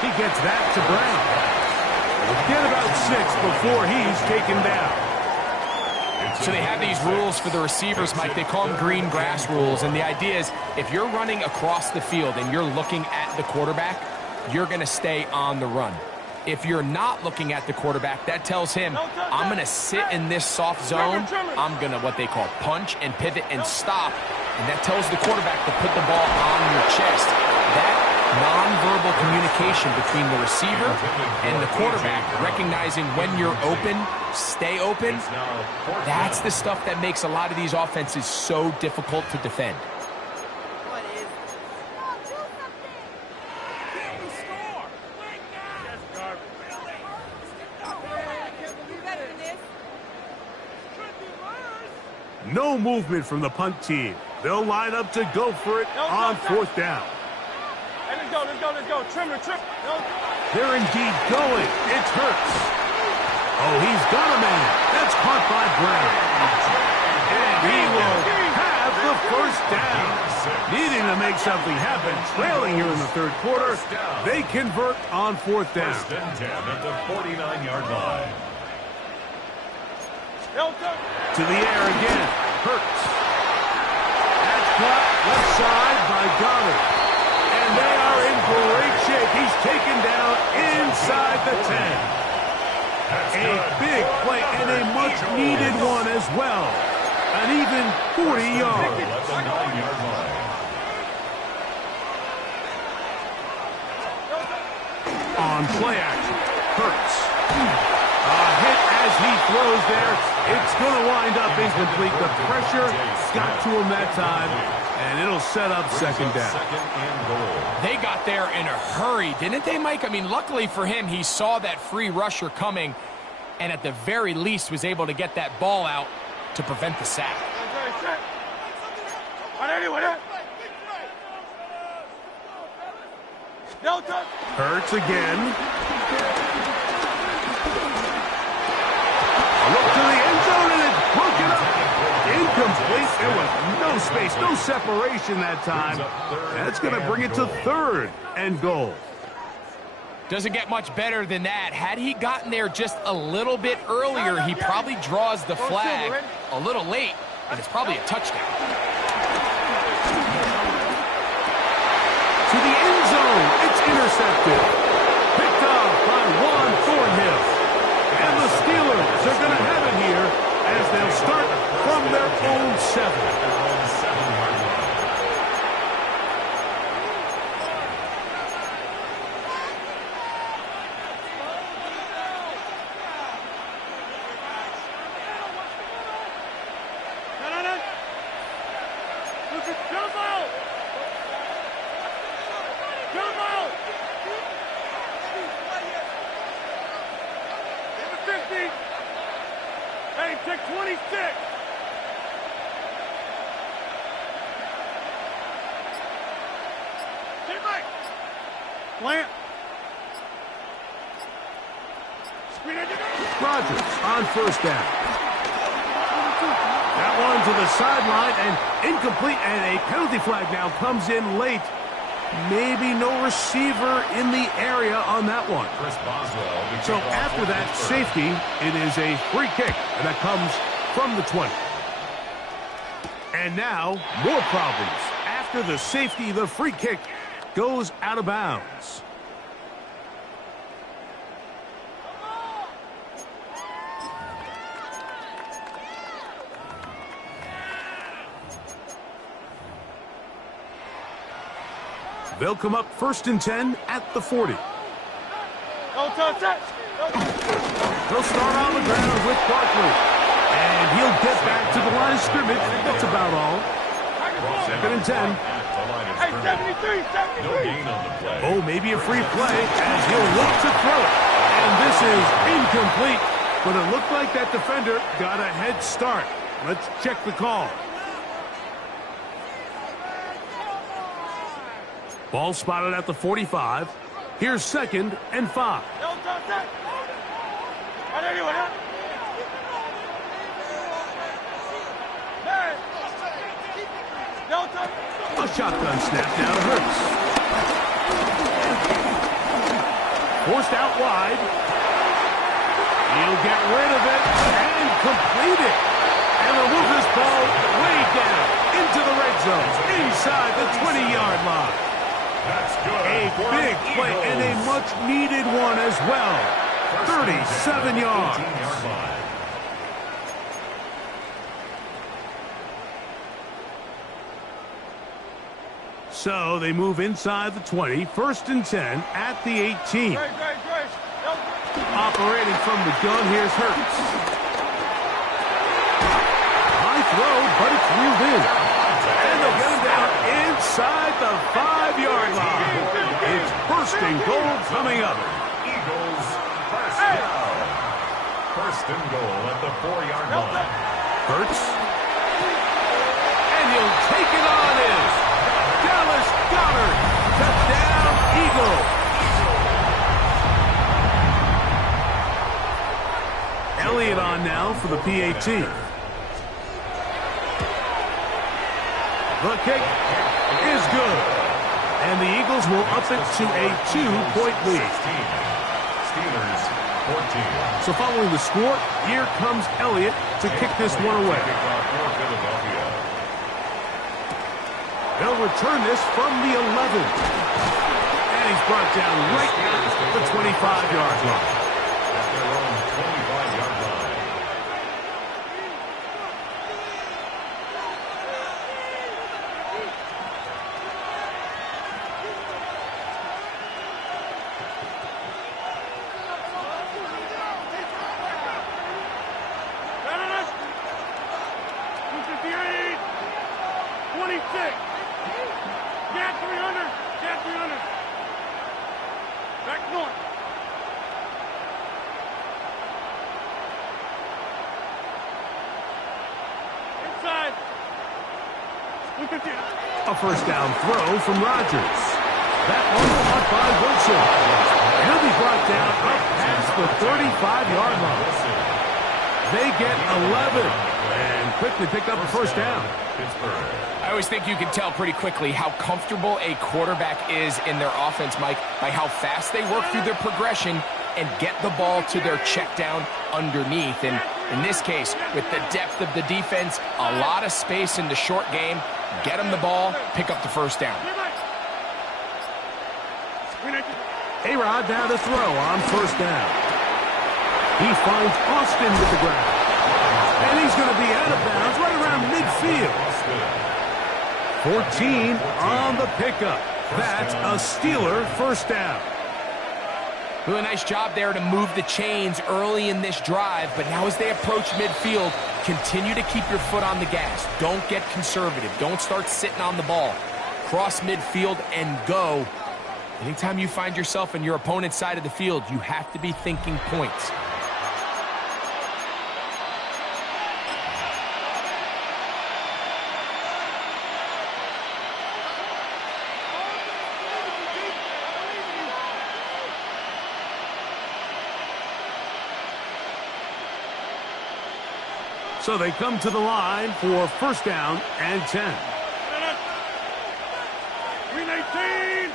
He gets that to Brown. We'll get about 6 before he's taken down. So they have these rules for the receivers, Mike. They call them green grass rules, and the idea is if you're running across the field and you're looking at the quarterback, you're going to stay on the run. If you're not looking at the quarterback, that tells him, I'm going to sit in this soft zone. I'm going to what they call punch and pivot and stop. And that tells the quarterback to put the ball on your chest. That nonverbal communication between the receiver and the quarterback, recognizing when you're open, stay open, that's the stuff that makes a lot of these offenses so difficult to defend. No movement from the punt team. They'll line up to go for it on 4th down. Hey, let's go. Trimmer. They're indeed going. It's Hurts. Oh, he's got a man. That's caught by Brown. And he will have the 1st down. Needing to make something happen, trailing here in the 3rd quarter, they convert on 4th down. 1st and 10 at the 49-yard line. To the air again. Hurts. That's caught left side by Goedert. And they are in great shape. He's taken down inside the 10. A big play and a much-needed one as well. an even 40 yards. At the 9-yard line. On play action, Hurts. A hit as he throws there. It's going to wind up incomplete. The pressure got to him that time, and it'll set up second down. Second and goal. They got there in a hurry, didn't they, Mike? I mean, luckily for him, he saw that free rusher coming, and at the very least was able to get that ball out to prevent the sack. Hurts again. A look to the end zone, and it's broken up. Incomplete. There was no space, no separation that time. That's going to bring it to third and goal. Doesn't get much better than that. Had he gotten there just a little bit earlier, he probably draws the flag a little late, and it's probably a touchdown. To the end zone. It's intercepted. Picked off by Juan Thornhill. And the Steelers are going to have it here as they'll start from their own 7. Rodgers on first down. That one to the sideline and incomplete, and a penalty flag now comes in late. Maybe no receiver in the area on that one. So after that safety, it is a free kick, and that comes from the 20. And now, more problems. After the safety, the free kick goes out of bounds. They'll come up 1st and 10 at the 40. They'll start on the ground with Barkley. And he'll get back to the line of scrimmage. That's about all. 2nd and 10. Oh, maybe a free play as he'll look to throw it. And this is incomplete. But it looked like that defender got a head start. Let's check the call. Ball spotted at the 45. Here's 2nd and 5. A shotgun snap now to Hurts. Forced out wide. He'll get rid of it and complete it. And will move this ball way down into the red zone, inside the 20-yard line. That's good. A big play and a much-needed one as well. 37 yards. So they move inside the 20. 1st and 10 at the 18. Operating from the gun, here's Hurts. High throw, but it's reeled in. And they'll get him down inside the 5-yard line. It's 1st and goal coming up. Eagles first down. 1st and goal at the 4-yard line. Hurts. And he'll take it on in. Dallas Goedert. Touchdown, Eagles. Elliott on now for the PAT. The kick is good. And the Eagles will up it to a 2-point lead. Steelers 14. So following the score, here comes Elliott to kick this one away. They'll return this from the 11. And he's brought down right at the 25-yard line. At their own 25-yard line. Back north. Inside. A first down throw from Rodgers. That one caught by Wilson. He'll be brought down up past the 35-yard line. They get 11 and quickly pick up a first down. I always think you can tell pretty quickly how comfortable a quarterback is in their offense, Mike, by how fast they work through their progression and get the ball to their check down underneath. And in this case, with the depth of the defense, a lot of space in the short game, get them the ball, pick up the first down. A-Rod now to throw on first down. He finds Austin with the ground. And he's going to be out of bounds right around midfield. 14 on the pickup. That's a Steeler first down. Really nice job there to move the chains early in this drive, but now as they approach midfield, continue to keep your foot on the gas. Don't get conservative. Don't start sitting on the ball. Cross midfield and go. Anytime you find yourself on your opponent's side of the field, you have to be thinking points. So they come to the line for first down and 10. 319.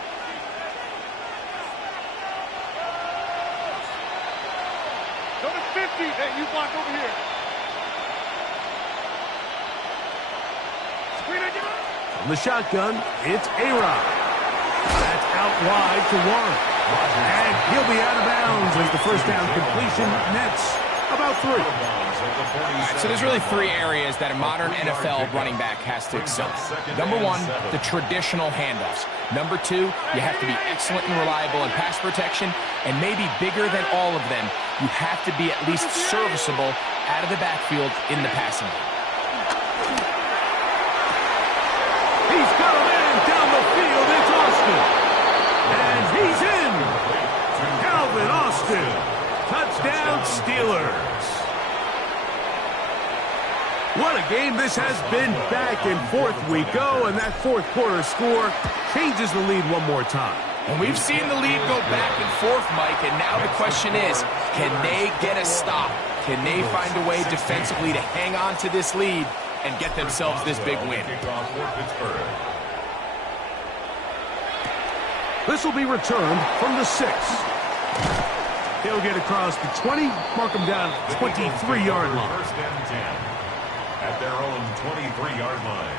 Go to 50. Hey, you block over here. 319. From the shotgun, it's A-Rod. That's out wide to Warren. And he'll be out of bounds as the first down completion nets about 3. So there's really 3 areas that a modern NFL running back has to excel. Number 1, the traditional handoffs. Number 2, you have to be excellent and reliable in pass protection. And maybe bigger than all of them, you have to be at least serviceable out of the backfield in the passing game. He's got a man down the field. It's Austin. And he's in. Calvin Austin. Touchdown Steelers. What a game this has been. Back and forth we go, and that fourth quarter score changes the lead one more time. And we've seen the lead go back and forth, Mike, and now the question is, can they get a stop? Can they find a way defensively to hang on to this lead and get themselves this big win? This will be returned from the 6. He'll get across the 20, mark him down 23-yard line. First and 10 at their own 23-yard line.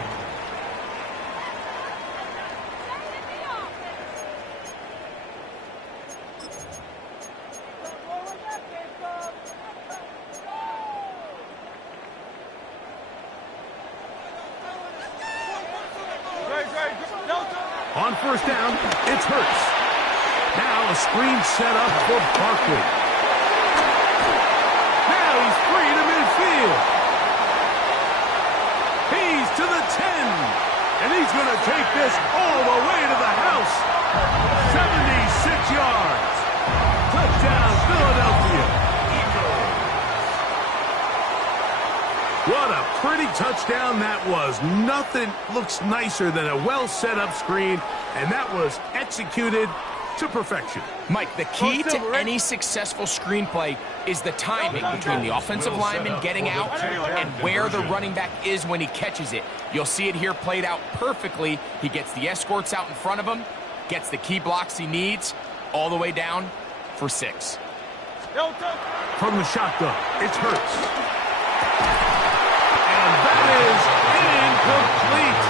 On first down, it's Hurts. Now a screen set up for Barkley. Now he's free to midfield. He's to the 10. And he's going to take this all the way to the house. 76 yards. Touchdown, Philadelphia. What a pretty touchdown that was. Nothing looks nicer than a well-set-up screen, and that was executed to perfection. Mike, the key to any successful screenplay is the timing between the offensive lineman getting out and where the running back is when he catches it. You'll see it here played out perfectly. He gets the escorts out in front of him, gets the key blocks he needs, all the way down for 6. From the shotgun, it's Hurts. And that is incomplete.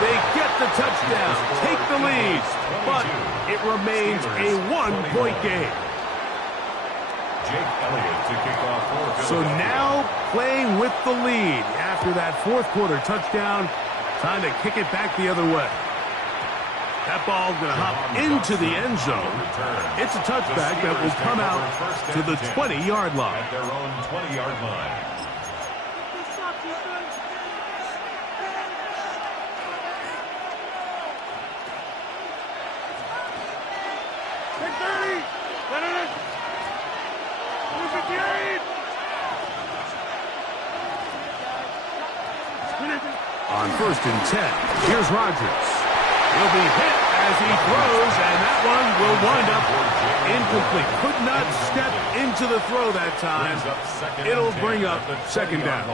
They get the touchdown, take the lead, but it remains a one-point game. Jake Elliott to kick off. So now playing with the lead after that fourth quarter touchdown, time to kick it back the other way. That ball's going to hop into the end zone. It's a touchback that will come out to the 20-yard line. At their own 20-yard line. on 1st and 10. Here's Rodgers. He'll be hit as he throws, and that one will wind up incomplete. Could not step into the throw that time. It'll bring up 2nd down.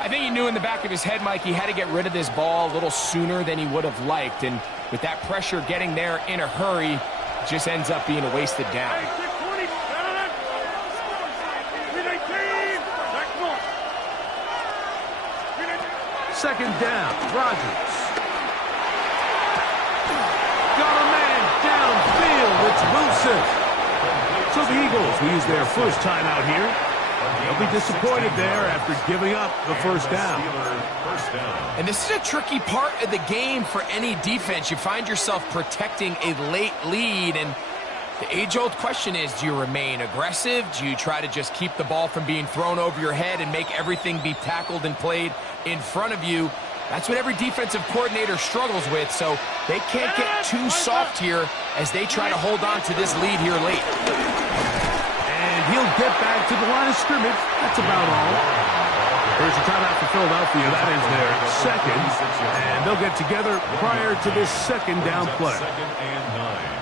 I think he knew in the back of his head, Mike, he had to get rid of this ball a little sooner than he would have liked. And with that pressure getting there in a hurry, it just ends up being a wasted down. Second down, Rodgers. Got a man downfield. It's Wilson. So the Eagles will use their first timeout here. They'll be disappointed there after giving up the first down. And this is a tricky part of the game for any defense. You find yourself protecting a late lead, and the age-old question is, do you remain aggressive? Do you try to just keep the ball from being thrown over your head and make everything be tackled and played in front of you? That's what every defensive coordinator struggles with, so they can't get too soft here as they try to hold on to this lead here late. And he'll get back to the line of scrimmage. That's about all. There's a timeout for Philadelphia. That is their second. And they'll get together prior to this 2nd down play.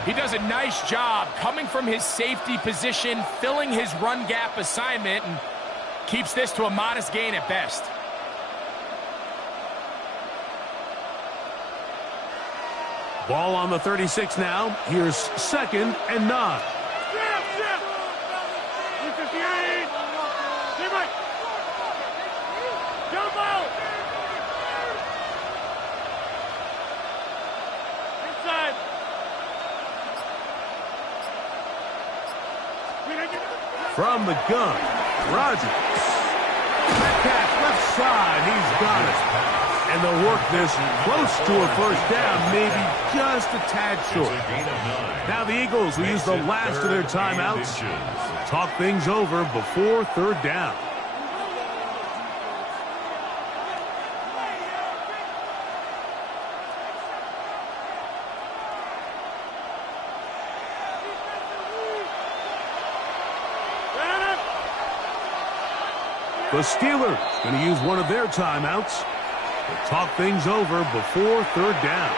He does a nice job coming from his safety position, filling his run gap assignment, and keeps this to a modest gain at best. Ball on the 36 now. Here's 2nd and 9. From the gun, Rodgers. Metcalf left side, he's got it. And they'll work this close to a first down, maybe just a tad short. Now the Eagles will use the last of their timeouts. Talk things over before 3rd down. The Steelers going to use one of their timeouts to talk things over before 3rd down.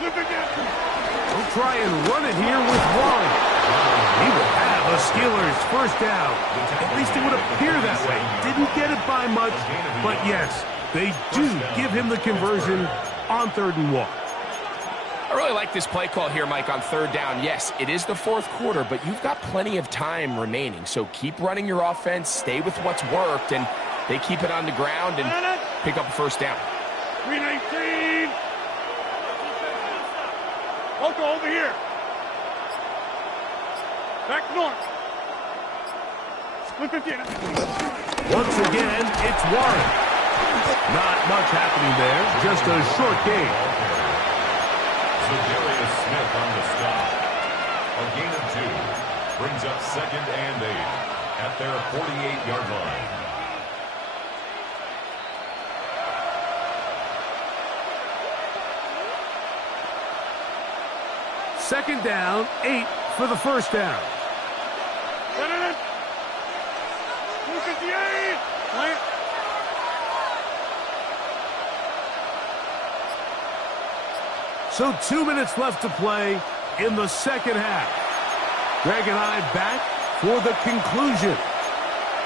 They'll try and run it here with Warren. He will have a Steelers first down. At least it would appear that way. Didn't get it by much, but yes, they do give him the conversion on 3rd and 1. I really like this play call here, Mike, on 3rd down. Yes, it is the 4th quarter, but you've got plenty of time remaining. So keep running your offense, stay with what's worked, and they keep it on the ground and pick up a first down. 319. Loco over here. Back north. Split 15. Once again, it's Warren. Not much happening there, just a short gain. Za'Darius Smith on the stop. A gain of 2. Brings up 2nd and 8 at their 48-yard line. Second down, 8 for the first down. 258. Plant. So 2 minutes left to play in the second half. Greg and I back for the conclusion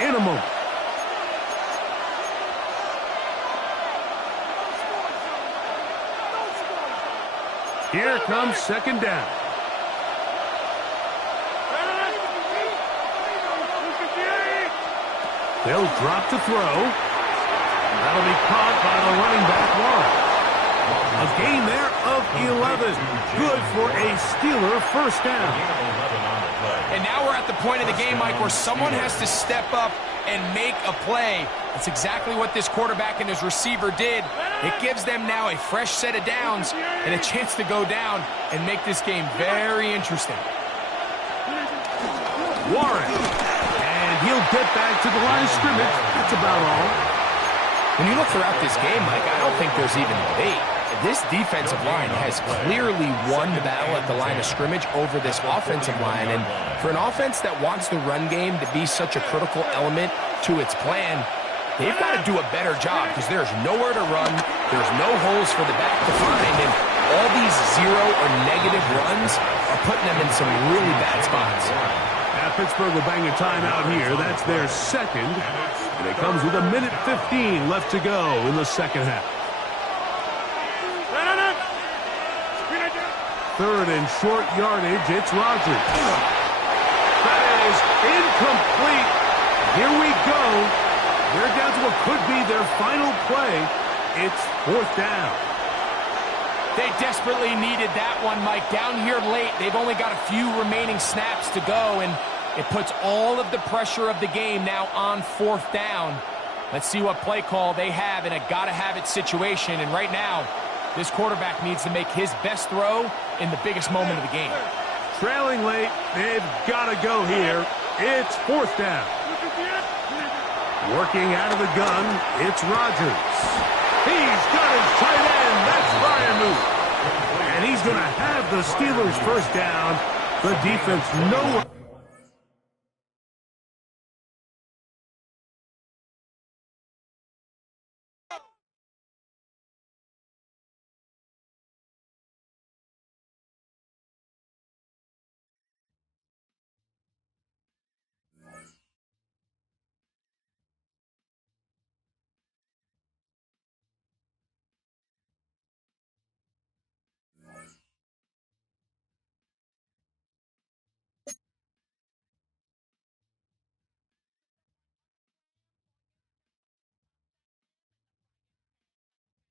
in a moment. Here comes second down. They'll drop to throw. That'll be caught by the running back, Warren. A gain there of 11. Good for a Steeler first down. And now we're at the point of the game, Mike, where someone has to step up and make a play. That's exactly what this quarterback and his receiver did. It gives them now a fresh set of downs and a chance to go down and make this game very interesting. Warren. And he'll get back to the line of scrimmage. That's about all. When you look throughout this game, Mike, I don't think there's even debate. This defensive line has clearly won the battle at the line of scrimmage over this offensive line. And for an offense that wants the run game to be such a critical element to its plan, they've got to do a better job because there's nowhere to run. There's no holes for the back to find. And all these zero or negative runs are putting them in some really bad spots. Now Pittsburgh will bang a timeout here. That's their second. And it comes with 1:15 left to go in the second half. Third and short yardage. It's Rodgers. That is incomplete. Here we go. They're down to what could be their final play. It's fourth down. They desperately needed that one, Mike. Down here late, they've only got a few remaining snaps to go, and it puts all of the pressure of the game now on fourth down. Let's see what play call they have in a gotta-have-it situation. And right now, this quarterback needs to make his best throw in the biggest moment of the game. Trailing late, they've got to go here. It's fourth down. Working out of the gun, it's Rodgers. He's got his tight end. That's Freiermuth. And he's going to have the Steelers first down. The defense nowhere.